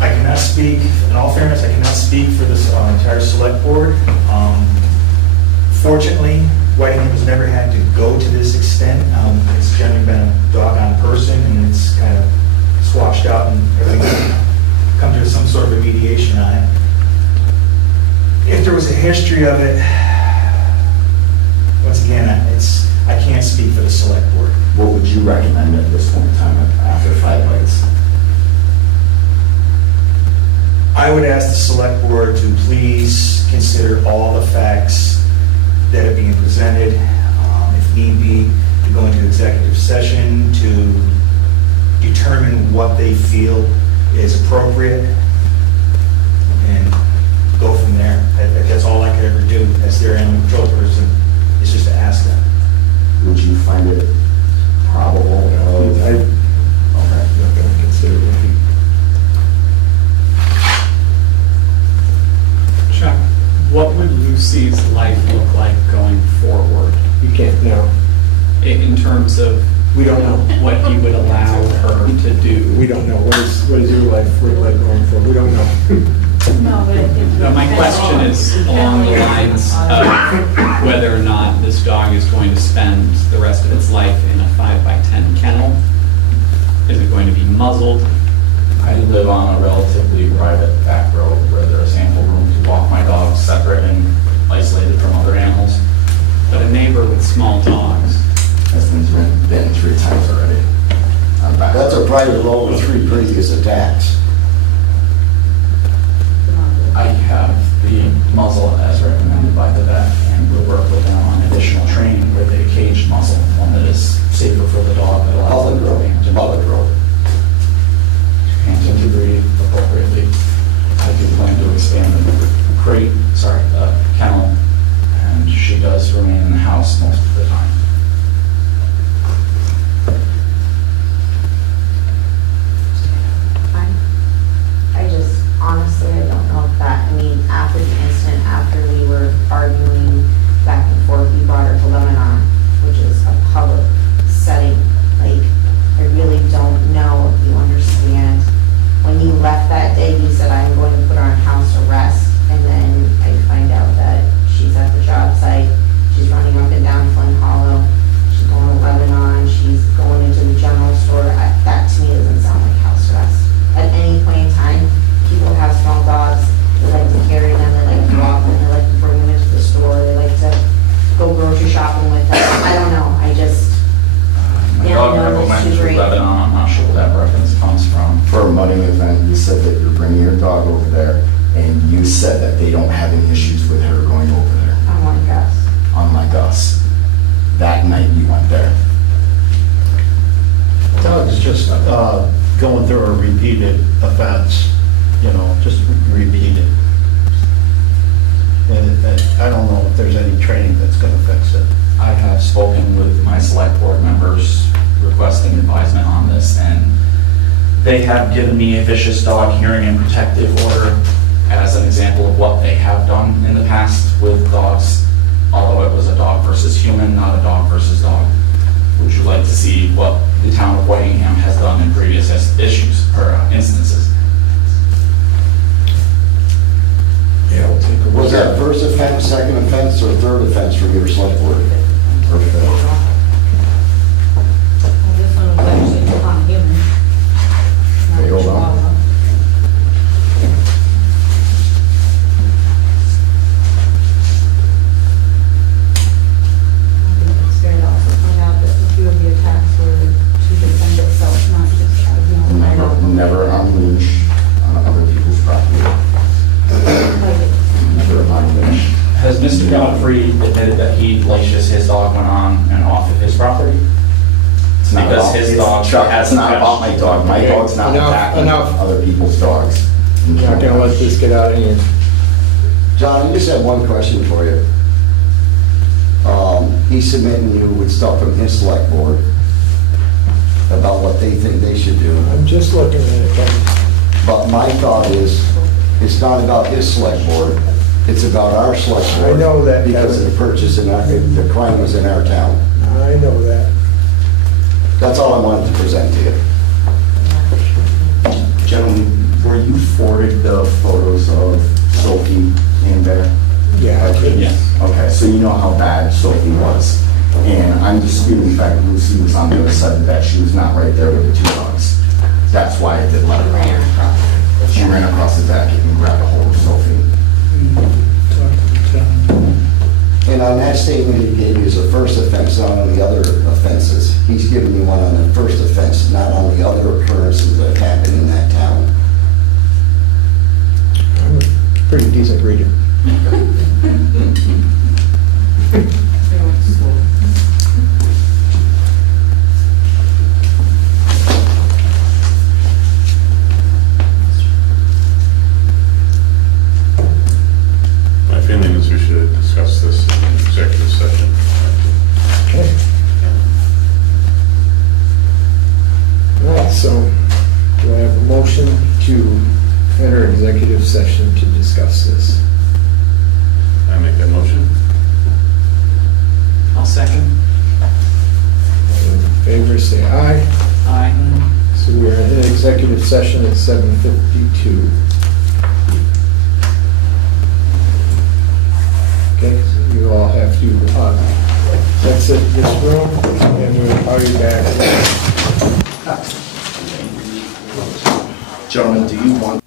I cannot speak, in all fairness, I cannot speak for this entire select board. Fortunately, Whitingham has never had to go to this extent. It's generally been a dog-on person, and it's kind of swashed out, and everything's come to some sort of a mediation on it. If there was a history of it, once again, I can't speak for the select board. What would you recommend at this point in time after 5 bites? I would ask the select board to please consider all the facts that are being presented. If need be, to go into executive session to determine what they feel is appropriate and go from there. That's all I could ever do as their animal control person, is just to ask them. Would you find it probable? I'm not going to consider it. Chuck, what would Lucy's life look like going forward You can't, no, in terms of we don't know. what he would allow her to do? We don't know. What is your life look like going forward? We don't know. No, but I think. No, my question is along the lines of whether or not this dog is going to spend the rest of its life in a 5x10 kennel. Is it going to be muzzled? I live on a relatively private back road where there's ample room to walk my dogs separate and isolated from other animals. But a neighbor with small dogs, This thing's been 3 times already. I'm back. That's a private road with 3 previous attacks. I have the muzzle as recommended by the vet, and we'll work with them on additional training with a caged muzzle, one that is safer for the dog that allows them to range and Public road. to breathe appropriately. I do plan to expand the kennel, and she does remain in the house most of the time. I just, honestly, I don't know if that, I mean, after the incident, after we were arguing back and forth, you brought her to Lebanon, which is a public setting. Like, I really don't know if you understand. When you left that day, you said, I'm going to put her on house arrest, and then I find out that she's at the job site, she's running up and down Flint Hollow, she's going to Lebanon, she's going into the general store. That to me doesn't sound like house arrest. At any point in time, people have small dogs, they like to carry them, they like to walk them, they like to bring them into the store, they like to go grocery shopping with them. I don't know, I just, My Yeah, dog no, never that's went too to great. Lebanon, I'm not sure where that reference comes from. For a mudding event, you said that you're bringing your dog over there, and you said that they don't have any issues with her going over there, I'm like us. unlike us. That night you went there. Dog's just going through a repeated offense, just repeated. And I don't know if there's any training that's going to fix it. I have spoken with my select board members requesting advisement on this, and they have given me a vicious dog hearing and protective order as an example of what they have done in the past with dogs, although it was a dog versus human, not a dog versus dog. Would you like to see what the town of Whitingham has done in previous instances? Yeah, we'll take a look. Was that first offense, second offense, or third offense from your select board? Or fifth? Well, this one was actually not human. Not Okay, hold on. Chihuahua. I think it's fair to also point out that a few of the attacks were to defend itself, not just out of Never unleash on other people's property. Like, Never unleash. Mr. Godfrey admitted that he leashes his dog when on and off of his property? It's not Because about- his it's- dog Chuck, has it's not about attached. my dog. My dog's not Enough, attacking enough. other people's dogs. I'm not gonna let this get out of hand. John, I just have one question for you. He's submitting you with stuff from his select board about what they think they should do. I'm just looking at it, Kevin. But my thought is, it's not about his select board, it's about our select board. I know that, Because of Kevin. the purchase in our, the crime was in our town. I know that. That's all I wanted to present to you. Gentlemen, were you forwarded the photos of Sophie and Bear? Yeah, I could. Yes. Okay, so you know how bad Sophie was. And I'm disputing the fact that Lucy was on the other side of the bed. She was not right there with the two dogs. That's why I did let her Ran out. across. She ran across the deck and grabbed a hold of Sophie. And on that statement he gave you is a first offense, not on the other offenses. He's giving you one on the first offense, not on the other occurrences that happened in that town. I'm a pretty decent reader. My feeling is we should discuss this in executive session. Okay. All right, so do I have a motion to enter executive session to discuss this? I make that motion. I'll second. All in favor, say aye. Aye. So we are in executive session at 7:52. Okay, so you all have to exit this room, and we'll call you back. Gentlemen, do you want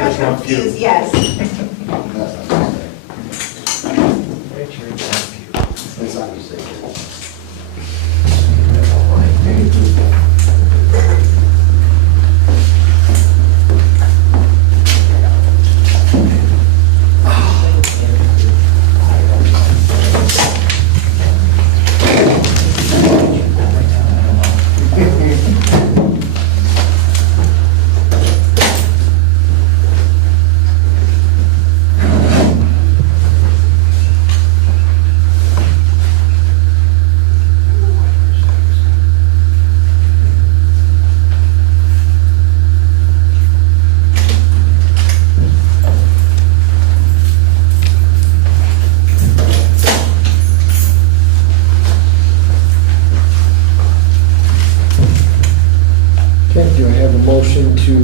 got confused, yes. That's not mistake. It's not mistake. Okay, do I have a motion to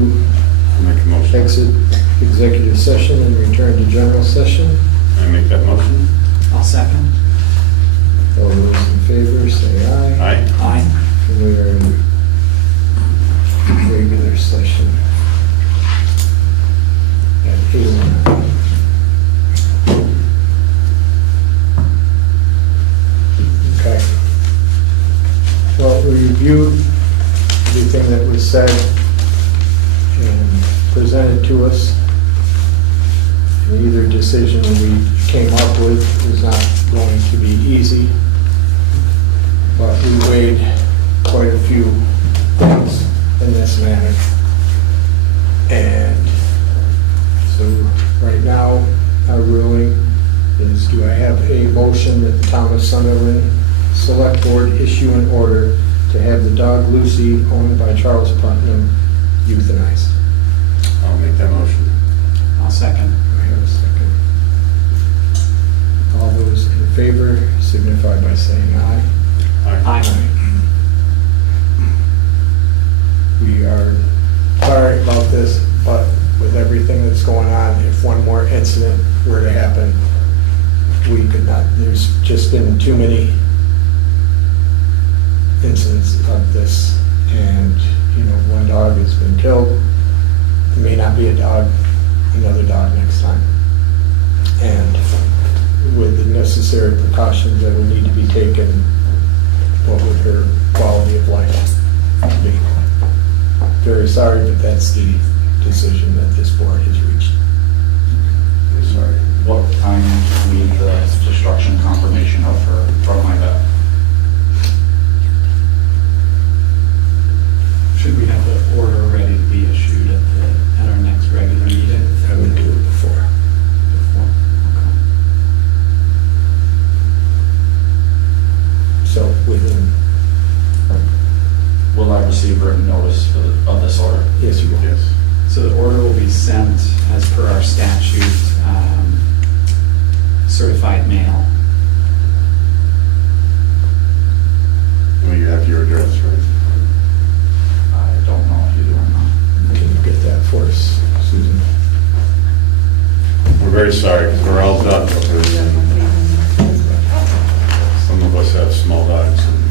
Make a motion. exit executive session and return to general session? I make that motion? I'll second. All those in favor, say aye. Aye. Aye. And we are in regular session at 8:09. Okay. Well, we reviewed everything that was said and presented to us. And either decision we came up with was not going to be easy, but we weighed quite a few things in this matter. And so right now, our ruling is, do I have a motion that the town of Sunderland Select Board issue an order to have the dog Lucy, owned by Charles Putnam, euthanized? I'll make that motion. I'll second. Do I have a second? All those in favor signify by saying aye. Aye. We are sorry about this, but with everything that's going on, if one more incident were to happen, we could not, there's just been too many incidents of this, and, you know, one dog has been killed. It may not be a dog, another dog next time. And with the necessary precautions that would need to be taken, what would her quality of life be? Very sorry, but that's the decision that this board has reached. Sorry. What time do we need the destruction confirmation of her from my vet? Should we have the order ready to be issued at our next regular meeting? I would do it before. Before? Okay. So within, Will I receive written notice of this order? yes, you will. Yes. So the order will be sent as per our statute, certified mail. Well, you have your address, right? I don't know if you do or not. Can you get that for us, Susan? We're very sorry, because we're all done. Some of us have small dogs. And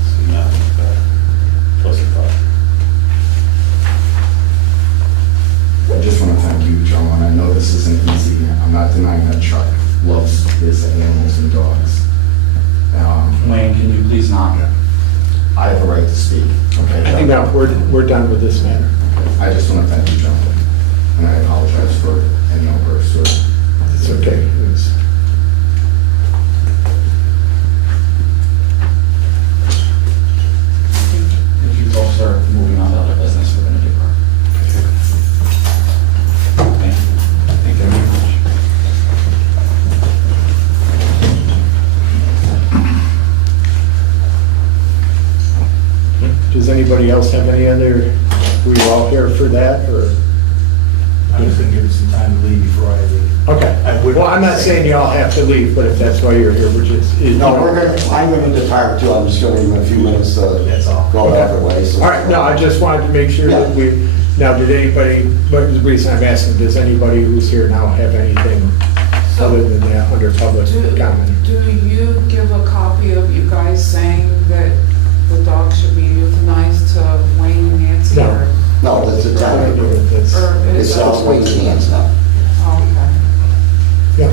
it's not pleasant thought. I just want to thank you, gentlemen. I know this isn't easy. I'm not denying that Chuck loves his animals and dogs. Wayne, can you please not? I have a right to speak, okay? I think now we're done with this matter. I just want to thank you, gentlemen, and I apologize for any outbursts or... It's okay. It's- If you folks are moving on to other business, we're going to do her. Thank you. Thank you very much. Does anybody else have any other, were you all here for that, or? I was gonna give you some time to leave before I leave. Okay. I would- Well, I'm not saying you all have to leave, but if that's why you're here, we're just. No, I'm gonna depart too, I'm just gonna give him a few minutes to That's all. go Okay. out the way. so- All right, no, I just wanted to make sure that Yeah. we, now, did anybody, but the reason I'm asking, does anybody who's here now have anything other than that under public comment? Do you give a copy of you guys saying that the dog should be euthanized to Wayne and Nancy? No. or- No, that's a I town. do it, that's, Or It's is out that? Wayne's hands now. Oh, okay. yeah.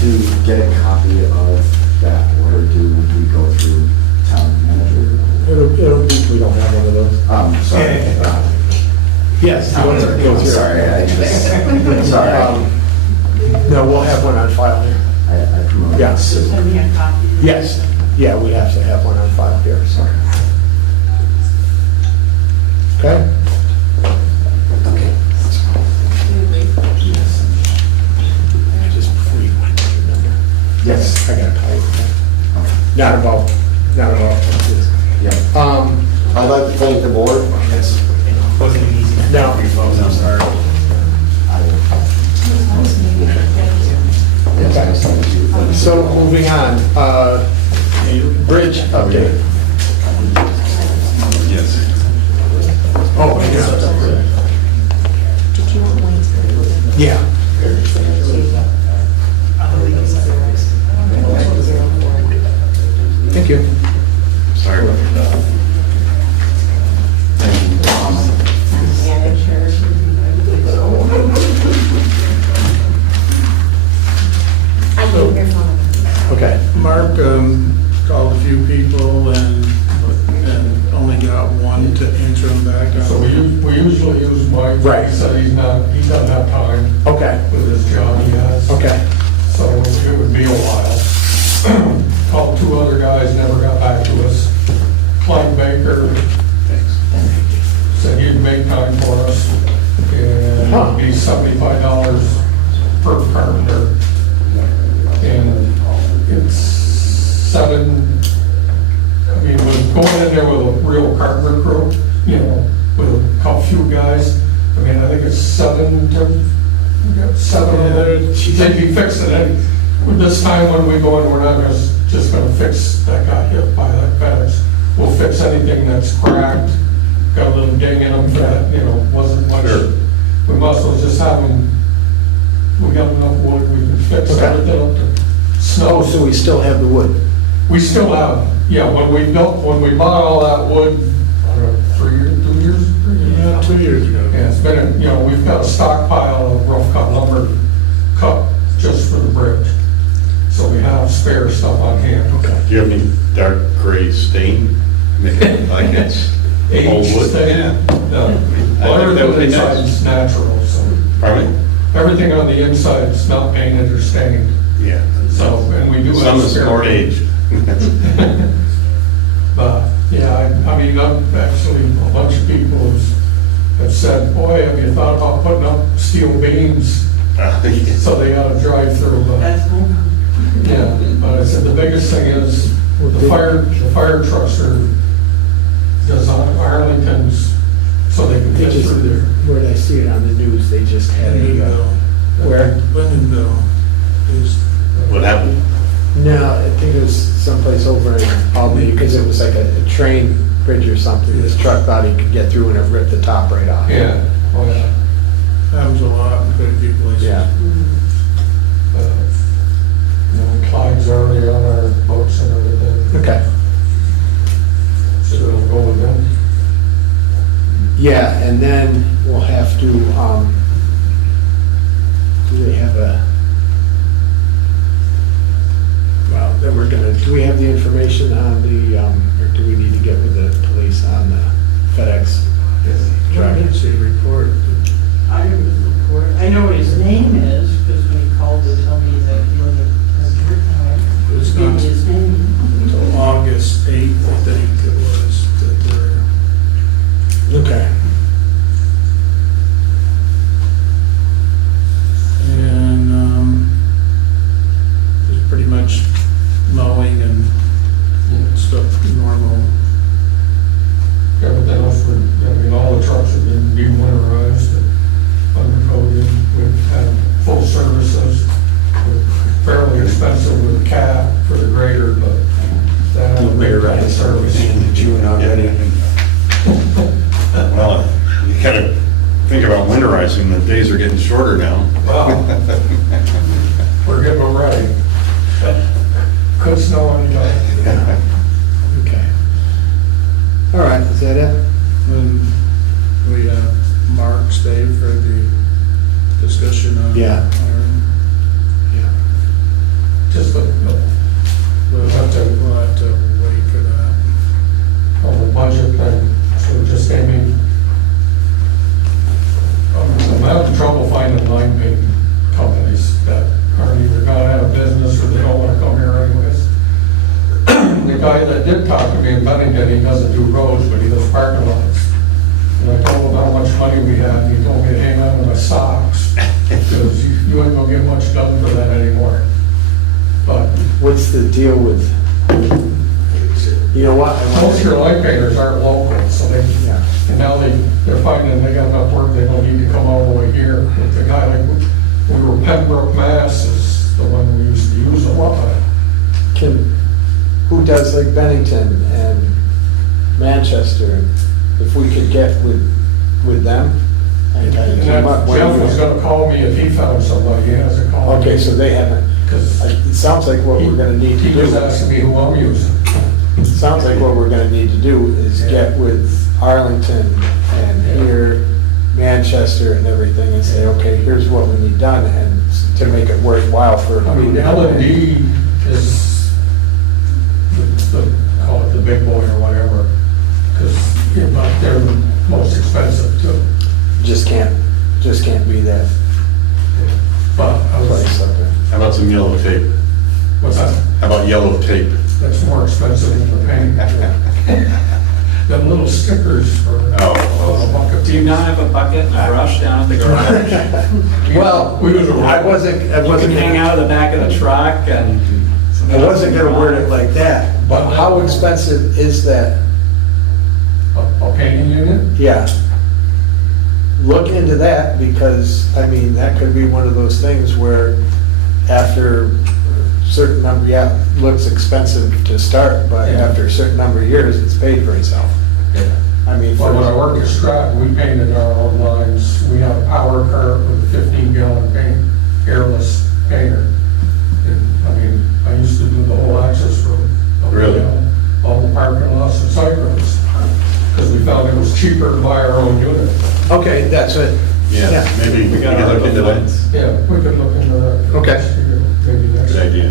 To get a copy of that order, do we go through town manager? It'll be, we don't have one of those. Sorry. Yes. you want to go I'm through it. sorry, I just, sorry. No, we'll have one on file here. I promoted. Yeah. Send me a copy. Yes, yeah, we have to have one on file here, so. Okay? Okay. Just before you went, remember? Yes. I got to call you, okay? Not about this. Yeah. I'd like to thank the board. Wasn't easy. No. For you folks, I'm sorry. Yes. So moving on, bridge update. Yes. Oh, yeah. Thank you. Sorry about that. I can hear from Okay. Mark called a few people and only got one to answer him back. So we usually use Mike. Right. He said he doesn't have time Okay, with his job he has. okay. So it would be a while. Called two other guys, never got back to us. Clyde Baker said he'd make time for us. And it'd be $75 per carpenter. And it's 7, I mean, with going in there with a real carpenter crew, you know, with a few guys, I mean, I think it's 7 to, we got 7 in there. They'd be fixing it. With this time when we go in, we're not just gonna fix that got hit by that fence. We'll fix anything that's cracked, got a little ding in them that, you know, wasn't much. Sure. We must as well just have them, we got enough wood, we can fix Okay. everything up to snow. Oh, so we still have the wood? We still have, yeah, when we bought all that wood, I don't know, 2 years? Yeah, 2 years ago. Yeah, it's been, you know, we've got a stockpile of rough cut lumber cut just for the bridge. So we have spare stuff on hand. Okay. Do you have any dark gray stain? Make it look like it's old Age wood? stain. Yeah. No. I Well, think that would everything be inside nice. is natural, so Pardon me? everything on the inside is not painted or stained. Yeah. So, and we do have Some is spare. more age. But, yeah, I mean, actually, a bunch of people have said, boy, have you thought about putting up steel beams so they gotta drive through, but, yeah. But I said, the biggest thing is, the fire trucks does Arlington's, so they can They get just, through there. where did I see it on the news? They just had a, where? Lindenville is, What happened? No, I think it was someplace over in Albany, because it was like a train bridge or something. This truck thought he could get through and it ripped the top right off. Yeah, oh, yeah. happens a lot in quite a few places. Yeah. You know, Clyde's already on our books and everything, Okay. so it'll go with them. Yeah, and then we'll have to, do they have a, well, then we're gonna, do we have the information on the, or do we need to get with the police on the FedEx I didn't see a report. I didn't report. I know what his name is, because when he called to tell me that he was a jerk, It's he gave not me his name. until August 8th, I think it was, that they're, Okay. and it's pretty much mowing and stuff normal. Everything else, I mean, all the trucks have been de-winterized and undercoated. We've had full services. We're fairly expensive with cat for the grader, but that had a big kind of service. June already. Well, you gotta think about winterizing, the days are getting shorter now. Well, we're getting them ready. Could snow anytime. Okay. in Bennington, he doesn't do roads, but he does parking lots. And I told him how much money we had, and he told me to hang on to my socks, because you ain't gonna get much done for that anymore. But What's the deal with, you know what? most of your light painters aren't local, so they, Yeah. and now they're finding they got enough work, they don't need to come all the way here. But the guy, like, we were Pembroke, Mass is the one we used to use a lot. Who does like Bennington and Manchester, if we could get with them? and kind of And team that up, what do Jeff you- was gonna call me if he found somebody, he hasn't called me. Okay, so they haven't, Because it sounds like what we're gonna need to he was do, asking me who I'm using. sounds like what we're gonna need to do is get with Arlington and here, Manchester and everything and say, okay, here's what we need done and to make it worthwhile for. I mean, L&D is call it the big boy or whatever, because they're the most expensive too. Just can't be that But I was, place up there. How about some yellow tape? what's that? How about yellow tape? That's more expensive than the paint. Them little stickers for Oh. a buck of Do you not have a bucket and a brush down at the garage? Well, We was a- I wasn't You can hang out of the back of the truck and. I wasn't gonna word it like that, but how expensive is that? a painting unit. Yeah. Look into that, because, I mean, that could be one of those things where after a certain number, yeah, it looks expensive to start, but Yeah. after a certain number of years, it's paid for itself. I mean, Well, when I worked at Stratton, we painted our own lines. We had a power cart with a 15-gallon paint, airless painter. And, I mean, I used to do the whole access road. Really? All the parking lots and side roads, because we found it was cheaper to buy our own unit. Okay, that's it. Yeah, maybe we can look into that. Yeah, we could look into that. Okay. Maybe next. Good idea.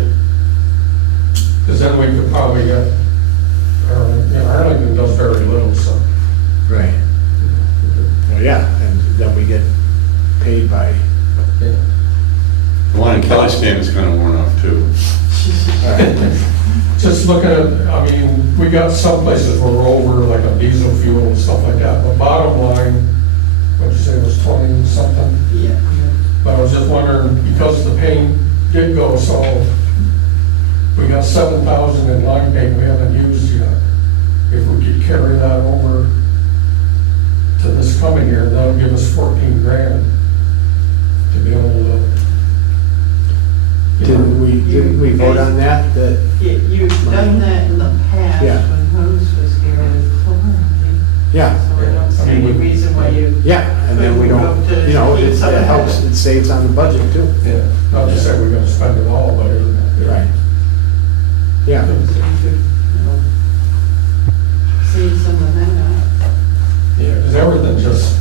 Because then we could probably get, Arlington does very little, so. Right. Well, yeah, and then we get paid by, Yeah. The one in Kelly stand is kind of worn off too. Just looking at, I mean, we got some places where we're over like a diesel fuel and stuff like that, but bottom line, what'd you say, it was 20 something? Yeah. But I was just wondering, because the paint did go so, we got 7,000 in line paint we haven't used yet. If we could carry that over to this coming year, that'll give us 14 grand to be able to. didn't we vote on that? That, You've done that in the past Yeah. when Hose was here with Chlorine. yeah, So I don't see I mean, any we- reason why you. yeah, and then we don't, you know, it helps, it saves on the budget too. Yeah, not to say we're gonna spend it all, but it. Right. Yeah. So you could, save some of that out. Yeah, because everything just,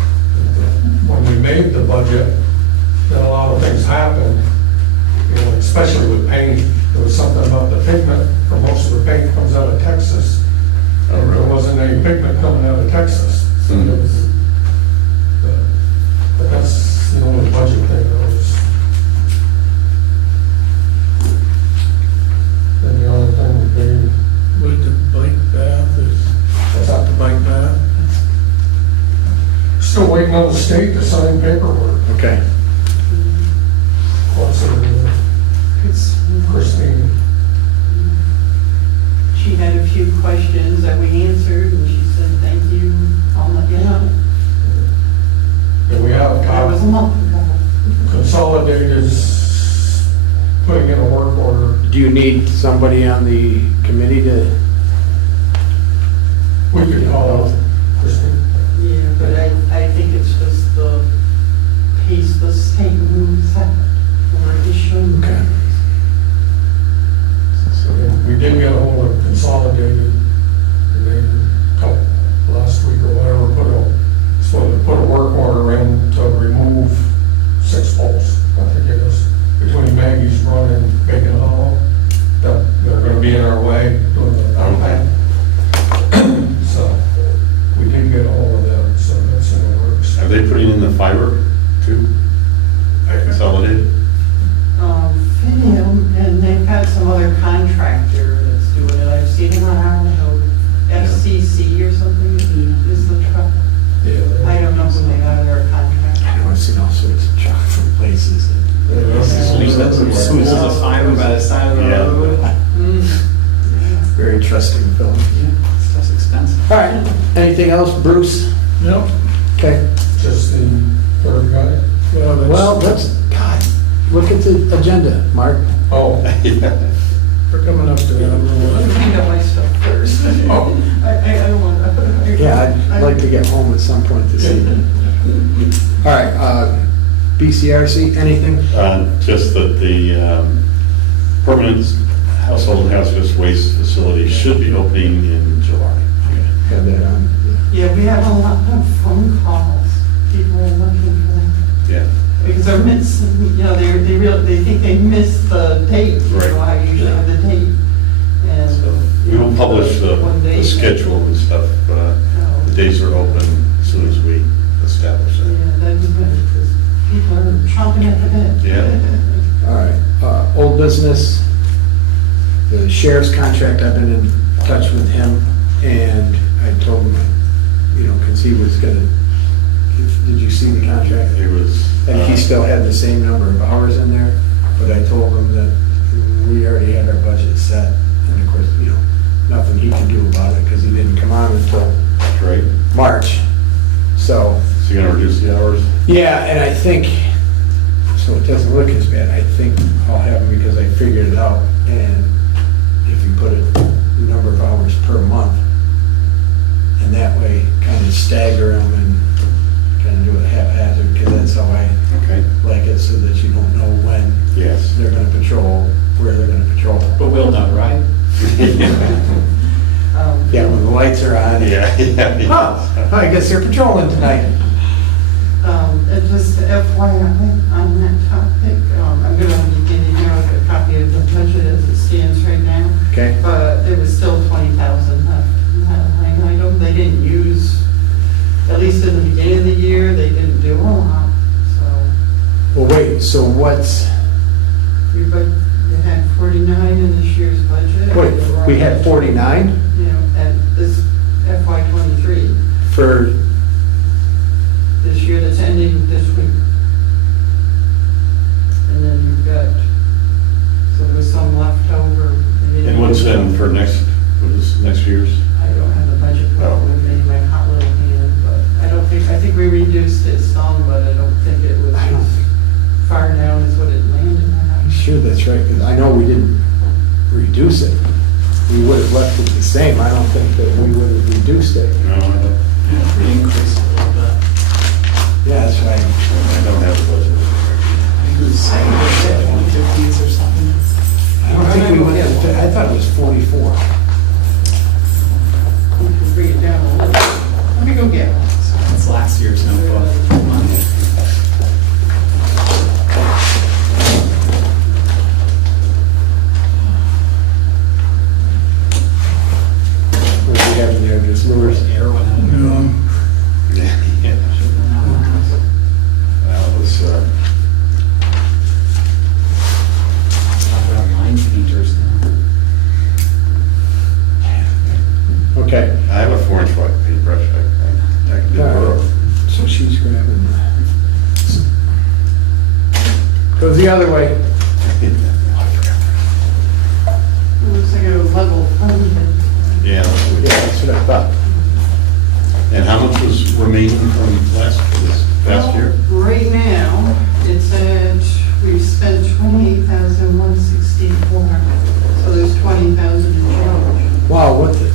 when we made the budget, then a lot of things happened, you know, especially with paint. There was something about the pigment, for most of the paint comes out of Texas. And there wasn't any pigment coming out of Texas. So it was, but that's the only budget thing that was. Then the other thing would be, With the bike path is, what's that, the bike path? Still waiting on the state to sign paperwork. Okay. What's it, Christine? She had a few questions that we answered, and she said, thank you, I'll let you know. And we have That was a month ago. Consolidated is putting in a work order. Do you need somebody on the committee to, We could call it Christine. Yeah, but I think it's just the pace the state moves at, or issue. Okay. So we did get a hold of Consolidated, and they, last week or whatever, supposed to put a work order in to remove 6 poles. I think it is, between Maggie's Run and Bacon Hollow, that they're gonna be in our way doing the. So, interesting film. Yeah, stuff's expensive. All right, anything else, Bruce? Nope, Okay. Just the third guy. Well, let's, God, look at the agenda, Mark. Oh, we're coming up to that. Clean up my stuff first. Oh. I don't want to. Yeah, I'd like to get home at some point this evening. All right, BCRC, anything? Just that the permanent household and hazardous waste facility should be opening in July. Have that on. Yeah, we have a lot of phone calls. People are looking for them. Yeah. Because they're missing, you know, they think they missed the date, you know, I usually have the date. And, So we will publish one day- the schedule and stuff, but the days are open as soon as we establish Yeah, it. that'd be good, because people are chomping at the bit. Yeah. All right, old business, the sheriff's contract, I've been in touch with him, and I told him, you know, because he was gonna, did you see the contract? It was. And he still had the same number of hours in there, but I told him that we already had our budget set, and of course, you know, nothing he could do about it, because he didn't come on until Right. March, so. So you're gonna reduce the hours? Yeah, and I think, so it doesn't look as bad, I think I'll have them because I figured it out. And if you put a number of hours per month, and that way kind of stagger them and kind of do it haphazard, because that's how I Okay. like it, so that you don't know when Yes. they're gonna patrol, where they're gonna patrol. But we'll know, right? Yeah, when the lights are on. Yeah. Oh, I guess they're patrolling tonight. And just FYI on that topic, I'm gonna be getting out a copy of the budget as it stands right now. Okay. But there was still 20,000 left in that line item. They didn't use, at least in the beginning of the year, they didn't do a lot, so. Well, wait, so what's, You had 49 in this year's budget. wait, we had 49 You know, at this FY '23, for, this year that's ending this week. And then you've got, so there was some left over. And what's in for next year's? I don't have the budget Oh. with me in my hot little hand, but I think we reduced it some, but I don't think it was I don't as think- far down as what it landed I'm at. sure that's right, because I know we didn't reduce it. We would have left it the same. I don't think that we would have reduced it. No, I don't. We increased it a little bit. Yeah, that's right. I don't have the budget. It was 150s or something. I don't think we went, I thought it was 44. We can bring it down a little bit. Let me go get one. That's last year's notebook. What do we have in there, just lures? Air went out. Yeah. Well, it was, Talk about line painters now. Okay. I have a 4-inch white paintbrush. I can do All borrow. right. So she's grabbing. Goes the other way. It looks like a level funded. Yeah. Yeah, that's what I thought. And how much was remaining from this past year? Right now, it's at, we've spent 28,164, so there's 20,000 in change. Wow, what the?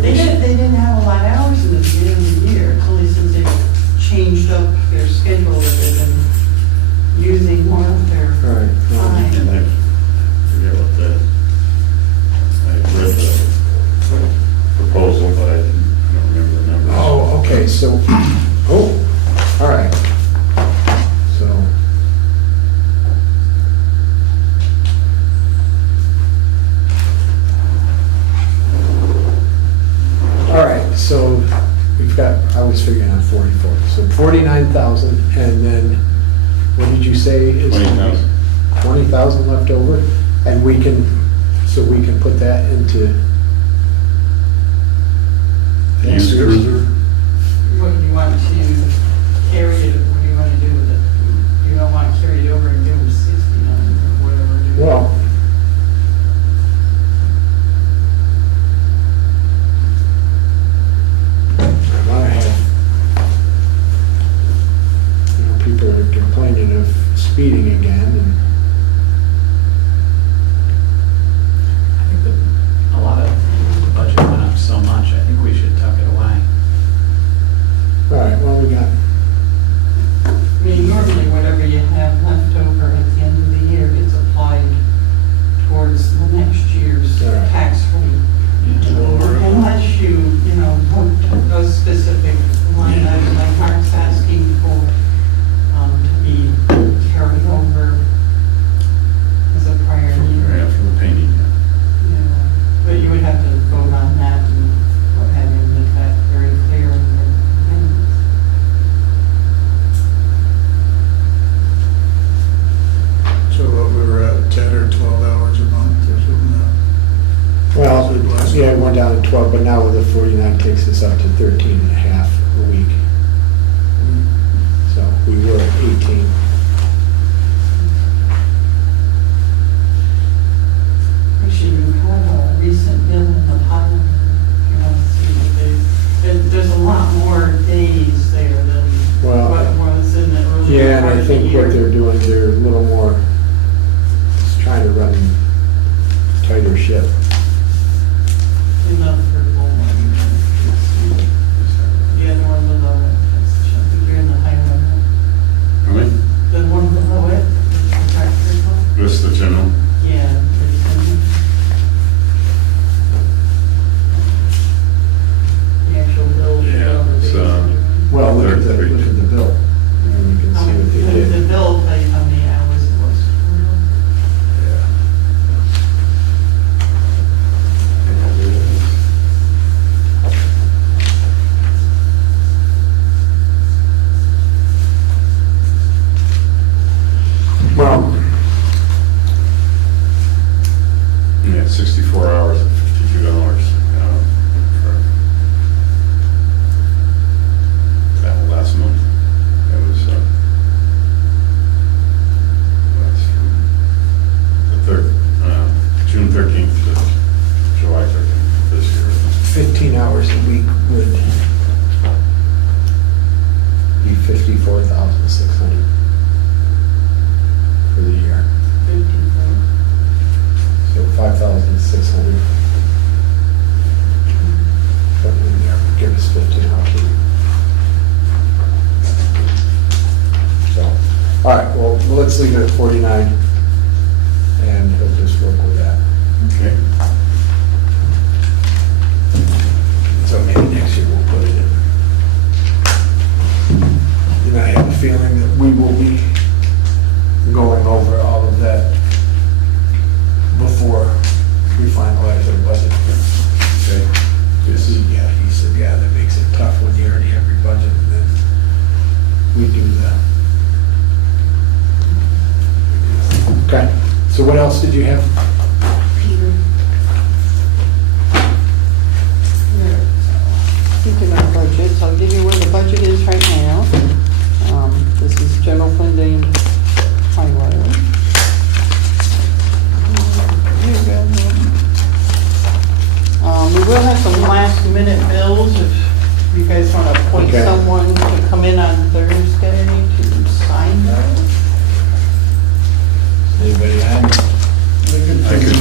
They didn't have a lot of hours in the beginning of the year, it's only since they changed up their schedule that they've been using more of their All right. time. And I forget what I read the proposal, but I don't remember the numbers. Oh, okay, so, oh, all right. So, all right, so we've got, I was figuring out 44, so 49,000, and then, what did you say is? 20,000. 20,000 left over, and we can, so we can put that into next Used year's? cruiser? What do you want to carry it, what do you want to do with it? You don't want to carry it over and give them 69 or whatever. do you? Well, started down at 12, but now with the 49 takes us up to 13 and a half a week. So we were at 18. Actually, we had a recent bill in the pilot. You know, there's a lot more days there than Well, what was in the earlier Yeah, and part I of the think what year. they're doing, they're a little more, just trying to run tighter ship. In the purple one. The other one below it. I think you're in the higher one. Really? The one below it, the tractor one. This the general? Yeah. The actual bill. Yeah, it's, Well, look at the bill. And you can see what they The did. bill tell you how many hours it was. Well, Yeah, 64 hours at $52. For that last month. That was, June 13th to July 13th this year. 15 hours a week would be 54,600 for the year. 54. So 5,600. Put in there, give us 15 hours a week. So, all right, well, let's leave it at 49, and he'll just work with that. Okay. So maybe next year we'll put it in. And I have a feeling that we will be going over all of that before we finalize our budget. Okay. Just, yeah, he said, yeah, that makes it tough when you already have your budget, and then we do that. Okay, so what else did you have? Peter. Speaking of budgets, I'll give you where the budget is right now. This is general funding highlighter. Here you go. We will have some last minute bills if you guys want to appoint Okay. someone to come in on Thursday to sign those. Anybody have? I could,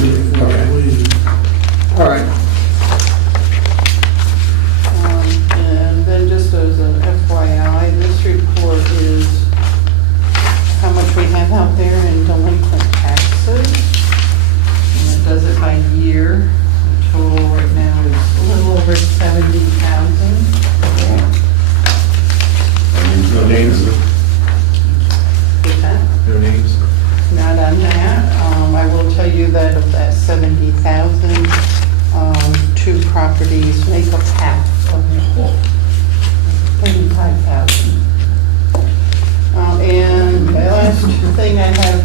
All right. And then just as an FYI, this report is how much we have out there in delinquent taxes. And it does it by year. The total right now is a little over 70,000. No names? What's that? No names? Not on that. I will tell you that of that 70,000, two properties make up half of the whole, 35,000. And the last thing I have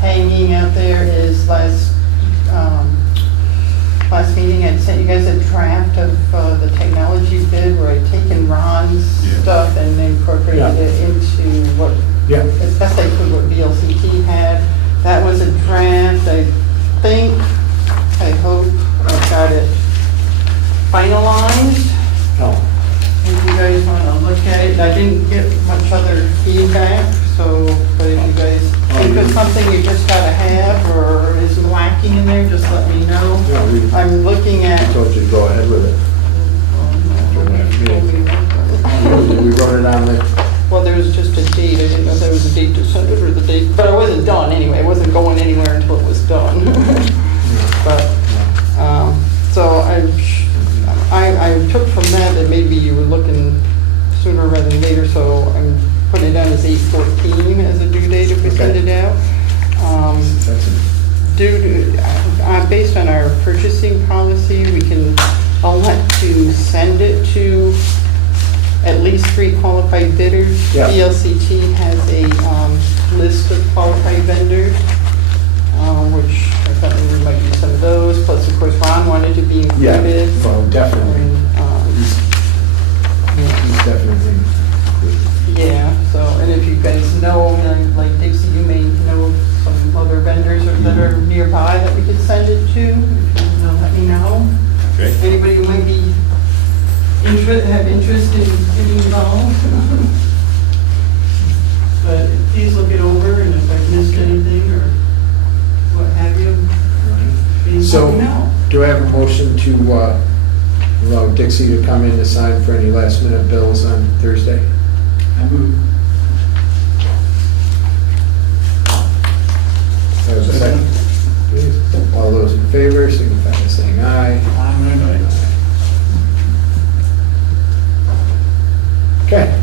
hanging out there is last meeting, I'd sent you guys a draft of the technology bid where I'd taken Ron's Yeah. stuff and incorporated Yeah. it into what Yeah. as best I could what VLCT had. That was a draft, I hope I've got it finalized. Oh, If you guys want to look at it, I didn't get much other feedback, so, but if you guys think of something you just gotta have or is lacking in there, just let me know. yeah, we I'm looking at. told you to go ahead with it. We wrote it on the, Well, there was just a date, I didn't know if there was a date to send it or the date, but I wasn't done anyway, I wasn't going anywhere until it was done. But, so I took from that maybe you were looking sooner rather than later, so I'm putting it down as 8/14 as a due date if we send it out. that's Based on our purchasing policy, we can elect to send it to at least 3 qualified bidders. Yeah. VLCT has a list of qualified vendors, which I thought we might use some of those. Plus, of course, Ron wanted to be Yeah. included. interest in getting involved. But please look it over, and if I've missed anything or what have you, please let me know. Do I have a motion to allow Dixie to come in to sign for any last minute bills on Thursday? There's a second. Please. All those in favor, signify by saying aye. Okay.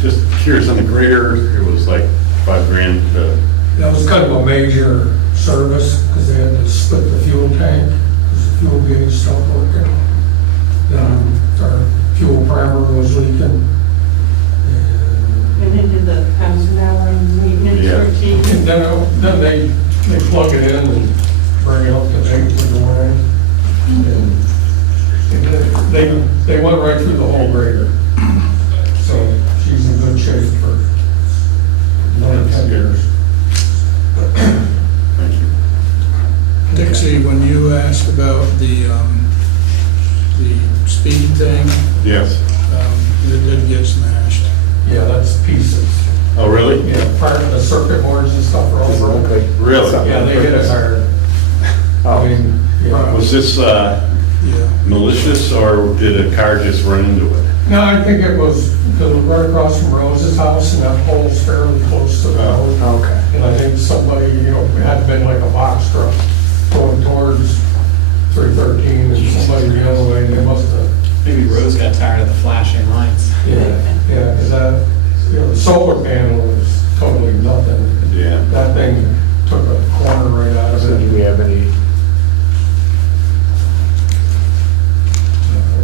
Just curious on the grader, it was like $5,000. That was kind of a major service, because they had to split the fuel tank, because the fuel gauge stopped working. Our fuel primer was leaking. And they did the $1,000 maintenance Yeah. routine. And then they plug it in and bring it up to date with the way. And they went right through the whole grader. So she's in good shape for another 10 years. Thank you. Dixie, when you asked about the speed thing, Yes. it did get smashed. Yeah, that's pieces. Oh, really? Yeah, part of the circuit boards and stuff are all broken. Really? Yeah, they hit us hard. I mean, yeah. Was this Yeah. malicious, or did a car just run into it? No, I think it was, because we're right across from Rose's house, and that pole's fairly close to the road. Okay. And I think somebody, it had been like a box truck going towards 313, and somebody the other way, they must have, Maybe Rose got tired of the flashing lights. yeah, because that, the solar panel was totally nothing. Yeah. That thing took a corner right out of So do it. we have any?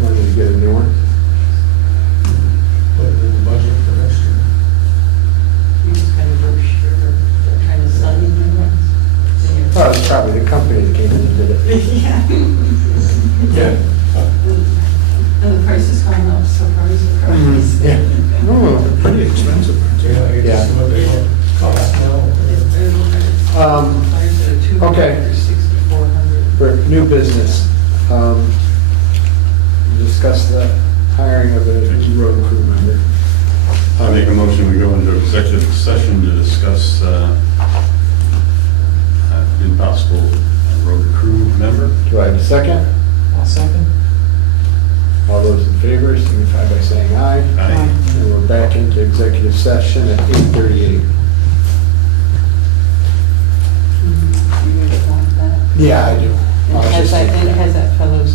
Money to get a new one? Put it in the budget for next year. You just kind of brochure, or kind of study them. Oh, it's probably the company that came in and did it. Yeah. Yeah. And the price has gone up, surprise, surprise. Yeah. Oh, Pretty expensive, aren't they? Yeah, you Yeah. see what they cost now. Okay. 6,400. For new business, discuss the hiring of a road crew member. I make a motion, we go into executive session to discuss impossible road crew member. Do I have a second? I'll second. All those in favor, signify by saying aye. Aye. And we're back into executive session at 8:38. You guys want that? Yeah, I do. And has that fellow's